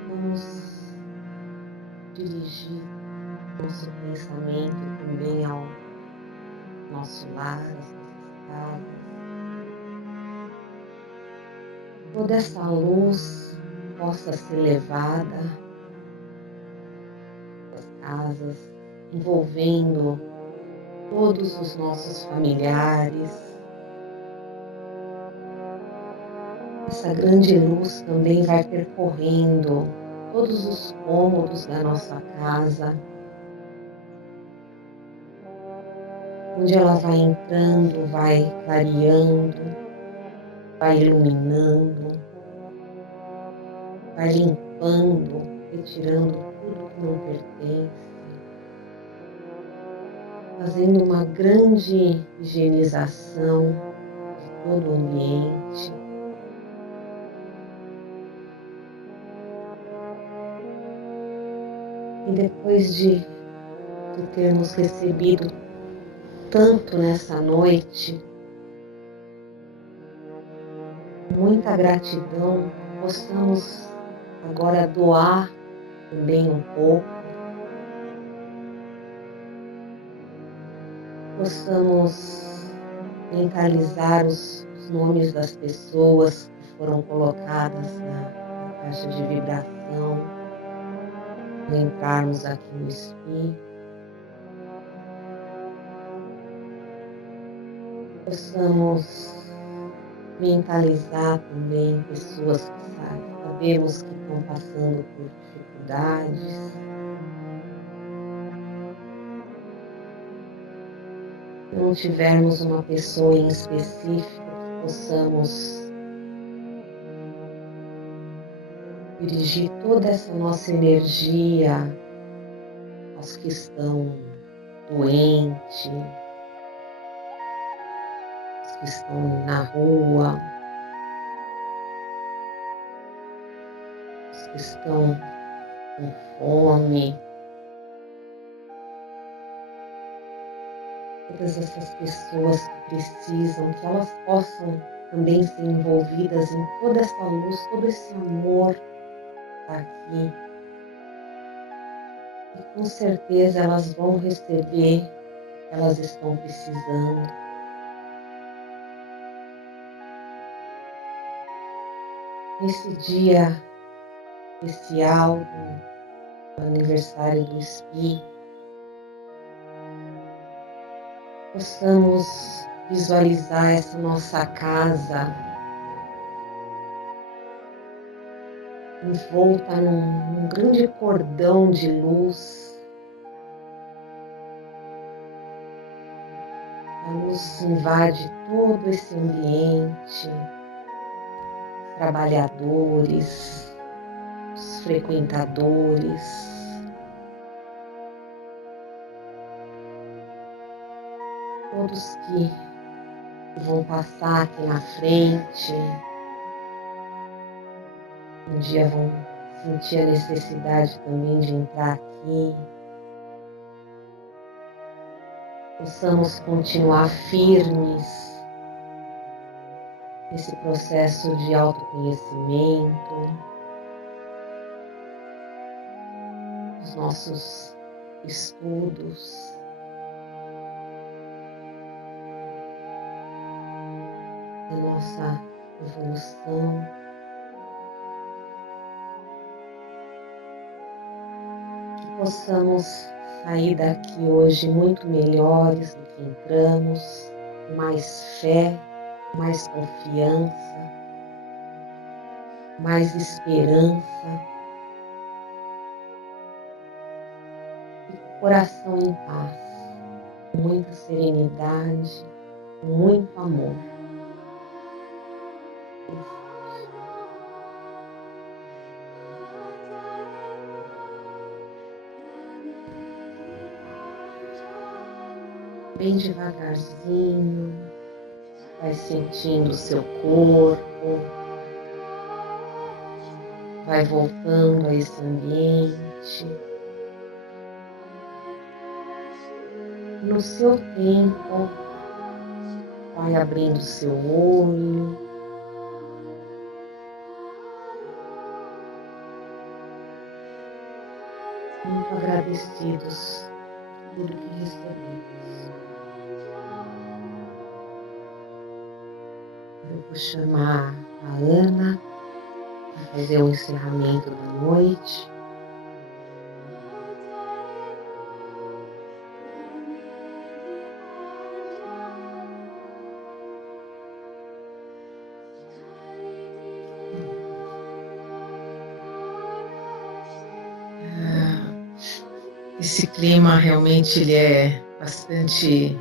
vamos dirigir nosso pensamento também ao nosso lar, às nossas casas. Toda essa luz possa ser levada às casas, envolvendo todos os nossos familiares. Essa grande luz também vai percorrendo todos os cômodos da nossa casa, onde ela vai entrando, vai clareando, vai iluminando, vai limpando, retirando tudo que não pertence, fazendo uma grande higienização de todo o ambiente. E depois de termos recebido tanto nessa noite, muita gratidão, possamos agora doar também um pouco, possamos mentalizar os nomes das pessoas que foram colocadas na caixa de vibração, ao entrarmos aqui no SPI, possamos mentalizar também pessoas que sabemos que estão passando por dificuldades. Se não tivermos uma pessoa em específico que possamos dirigir toda essa nossa energia aos que estão doentes, aos que estão na rua, aos que estão com fome. Todas essas pessoas que precisam, que elas possam também ser envolvidas em toda essa luz, todo esse amor que está aqui. E com certeza elas vão receber o que elas estão precisando. Nesse dia especial do aniversário do SPI, possamos visualizar essa nossa casa envolta num grande cordão de luz. A luz invade todo esse ambiente, os trabalhadores, os frequentadores, todos que vão passar aqui na frente, um dia vão sentir a necessidade também de entrar aqui. Possamos continuar firmes nesse processo de autoconhecimento, os nossos estudos, a nossa evolução. Que possamos sair daqui hoje muito melhores do que entramos, com mais fé, mais confiança, mais esperança e com o coração em paz, com muita serenidade, com muito amor. Bem devagarzinho, vai sentindo o seu corpo, vai voltando a esse ambiente. No seu tempo, vai abrindo o seu olho, muito agradecidos por tudo que recebemos. Eu vou chamar a Ana para fazer o encerramento da noite. Esse clima realmente ele é bastante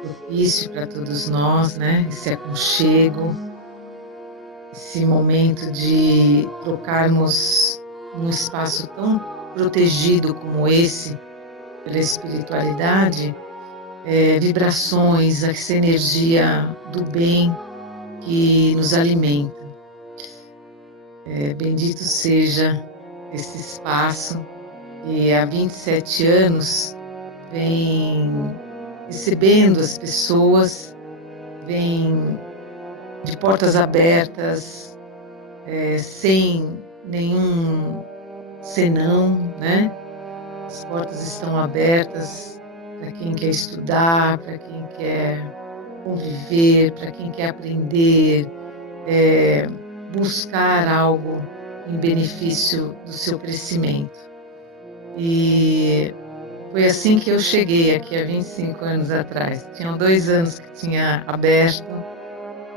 propício para todos nós, né? Esse aconchego, esse momento de trocarmos num espaço tão protegido como esse pela espiritualidade, vibrações, essa energia do bem que nos alimenta. Bendito seja esse espaço e há 27 anos vem recebendo as pessoas, vem de portas abertas, sem nenhum senão, né? As portas estão abertas para quem quer estudar, para quem quer conviver, para quem quer aprender, buscar algo em benefício do seu crescimento. E foi assim que eu cheguei aqui há 25 anos atrás. Tinham 2 anos que tinha aberto,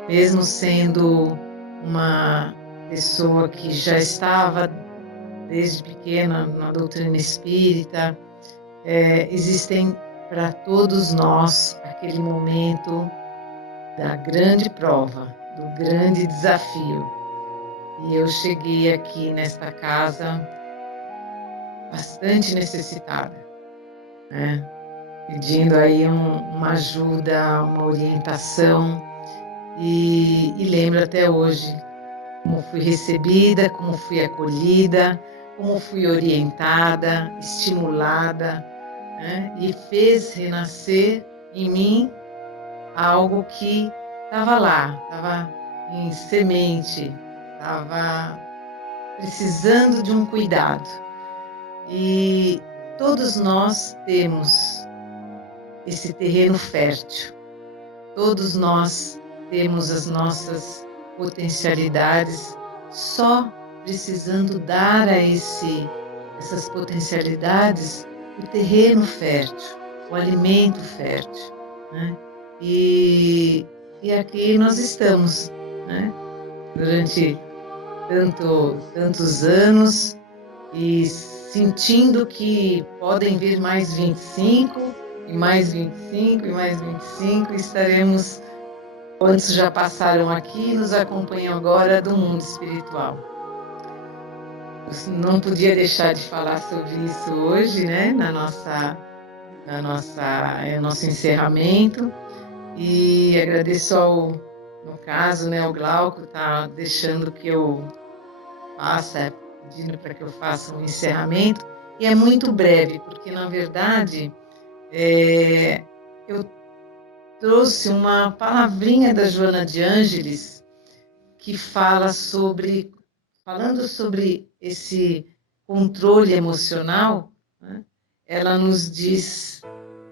mesmo sendo uma pessoa que já estava desde pequena na doutrina espírita. Existem para todos nós aquele momento da grande prova, do grande desafio. E eu cheguei aqui nesta casa bastante necessitada, né? Pedindo aí uma ajuda, uma orientação, e lembro até hoje como fui recebida, como fui acolhida, como fui orientada, estimulada, né? E fez renascer em mim algo que estava lá, estava em semente, estava precisando de um cuidado. E todos nós temos esse terreno fértil, todos nós temos as nossas potencialidades, só precisando dar a essas potencialidades o terreno fértil, o alimento fértil, né? E aqui nós estamos, né? Durante tantos anos, e sentindo que podem vir mais 25, e mais 25, e mais 25, e estaremos, quantos já passaram aqui e nos acompanham agora do mundo espiritual. Eu não podia deixar de falar sobre isso hoje, né, nosso encerramento, e agradeço no caso, né, o Glauco está deixando que eu faça, pedindo para que eu faça um encerramento, e é muito breve, porque na verdade eu trouxe uma palavrinha da Joana de Ângeles que falando sobre esse controle emocional, né? Ela nos diz,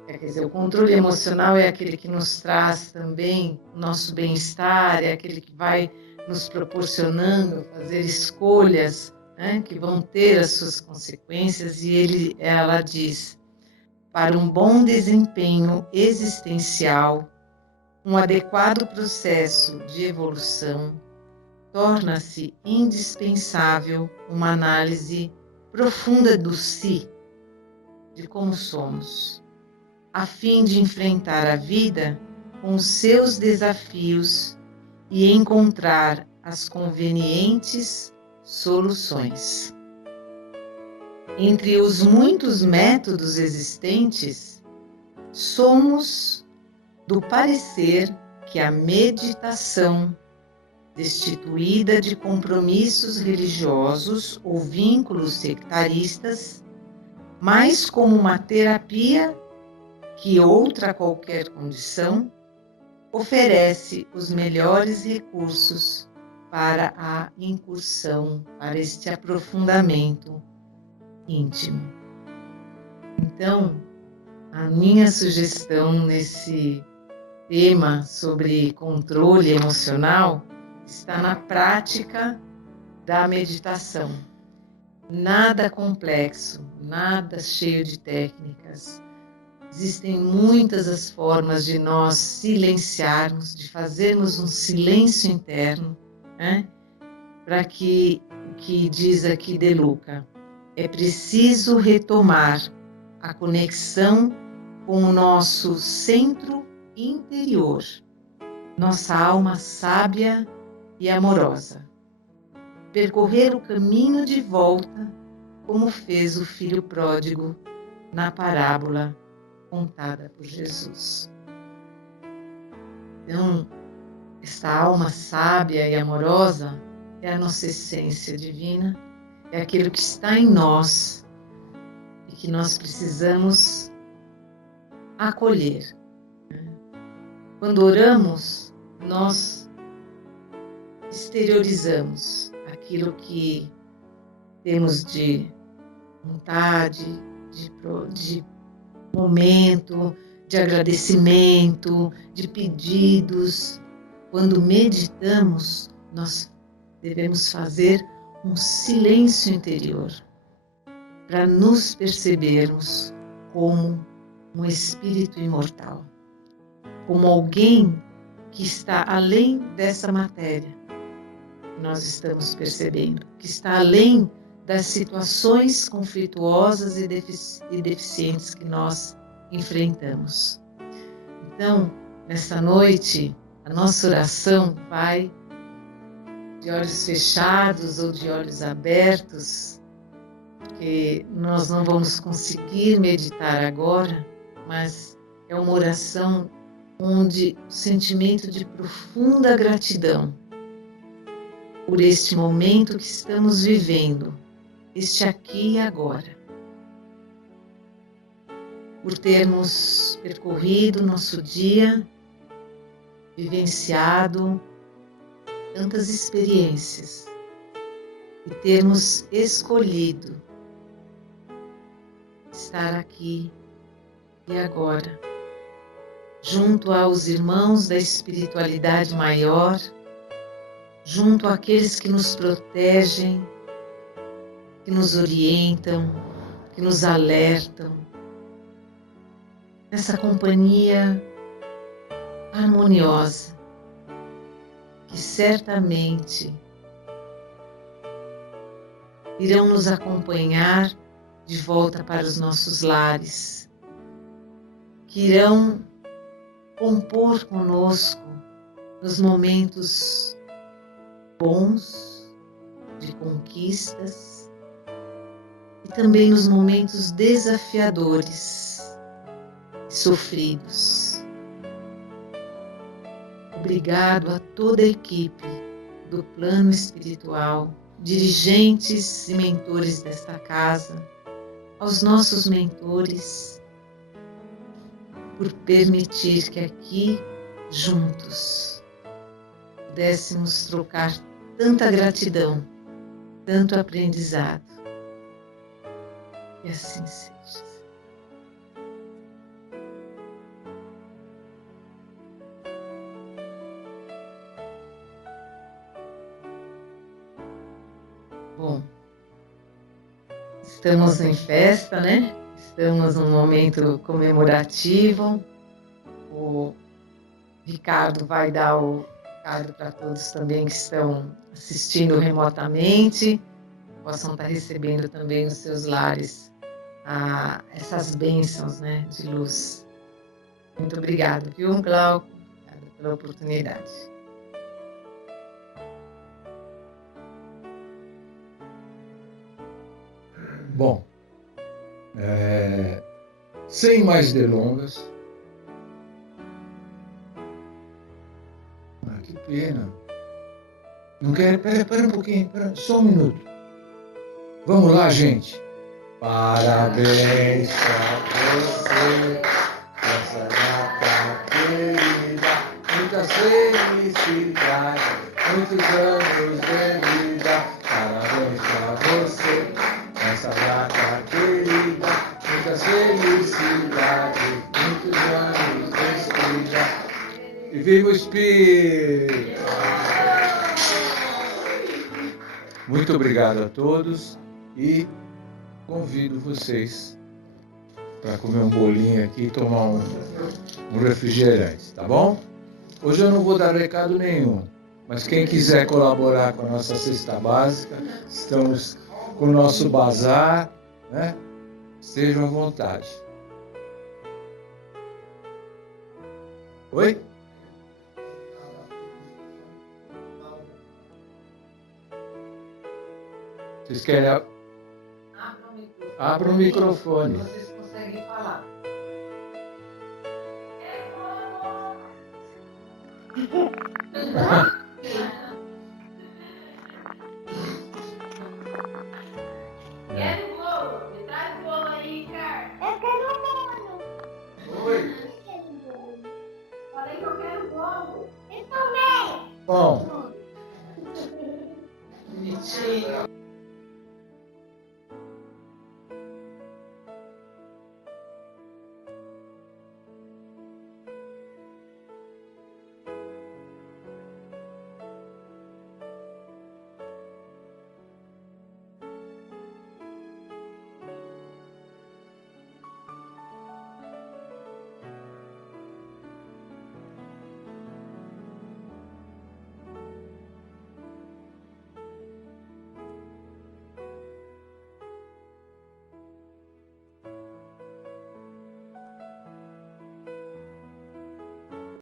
quer dizer, o controle emocional é aquele que nos traz também o nosso bem-estar, é aquele que vai nos proporcionando fazer escolhas, né, que vão ter as suas consequências, e ela diz: para um bom desempenho existencial, um adequado processo de evolução, torna-se indispensável uma análise profunda do si, de como somos, a fim de enfrentar a vida com os seus desafios e encontrar as convenientes soluções. Entre os muitos métodos existentes, somos do parecer que a meditação, destituída de compromissos religiosos ou vínculos sectaristas, mais como uma terapia que outra qualquer condição, oferece os melhores recursos para a incursão, para este aprofundamento íntimo. Então, a minha sugestão nesse tema sobre controle emocional está na prática da meditação. Nada complexo, nada cheio de técnicas. Existem muitas as formas de nós silenciarmos, de fazermos um silêncio interno, né? Para que diz aqui De Luca, é preciso retomar a conexão com o nosso centro interior, nossa alma sábia e amorosa. Percorrer o caminho de volta, como fez o filho pródigo na parábola contada por Jesus. Então, esta alma sábia e amorosa é a nossa essência divina, é aquilo que está em nós, que nós precisamos acolher. Quando oramos, nós exteriorizamos aquilo que temos de vontade, de momento, de agradecimento, de pedidos. Quando meditamos, nós devemos fazer um silêncio interior para nos percebermos como um espírito imortal, como alguém que está além dessa matéria que nós estamos percebendo, que está além das situações conflituosas e deficientes que nós enfrentamos. Então, nessa noite, a nossa oração vai de olhos fechados ou de olhos abertos, porque nós não vamos conseguir meditar agora, mas é uma oração onde o sentimento de profunda gratidão por este momento que estamos vivendo, este aqui e agora, por termos percorrido nosso dia, vivenciado tantas experiências e termos escolhido estar aqui e agora, junto aos irmãos da espiritualidade maior, junto àqueles que nos protegem, que nos orientam, que nos alertam, nessa companhia harmoniosa, que certamente irão nos acompanhar de volta para os nossos lares, que irão compor conosco nos momentos bons, de conquistas, e também nos momentos desafiadores e sofridos. Obrigado a toda a equipe do plano espiritual, dirigentes e mentores desta casa, aos nossos mentores, por permitir que aqui, juntos, pudéssemos trocar tanta gratidão, tanto aprendizado. E assim seja. Bom, estamos em festa, né? Estamos num momento comemorativo. O Ricardo vai dar o recado para todos também que estão assistindo remotamente, possam estar recebendo também nos seus lares essas bênçãos, né, de luz. Muito obrigado, viu, Glauco? Obrigada pela oportunidade. Bom, sem mais delongas. Que pena. Não quer? Espera um pouquinho, só um minuto. Vamos lá, gente. Parabéns pra você, essa data querida, muitas felicidades, muitos anos de vida. Parabéns pra você, essa data querida, muitas felicidades, muitos anos de vida. E viva o Espírito! Muito obrigado a todos e convido vocês para comer um bolinho aqui e tomar um refrigerante, tá bom? Hoje eu não vou dar recado nenhum, mas quem quiser colaborar com a nossa cesta básica, estamos com o nosso bazar, né? Estejam à vontade. Oi? Vocês querem... Abra o microfone. Vocês conseguem falar.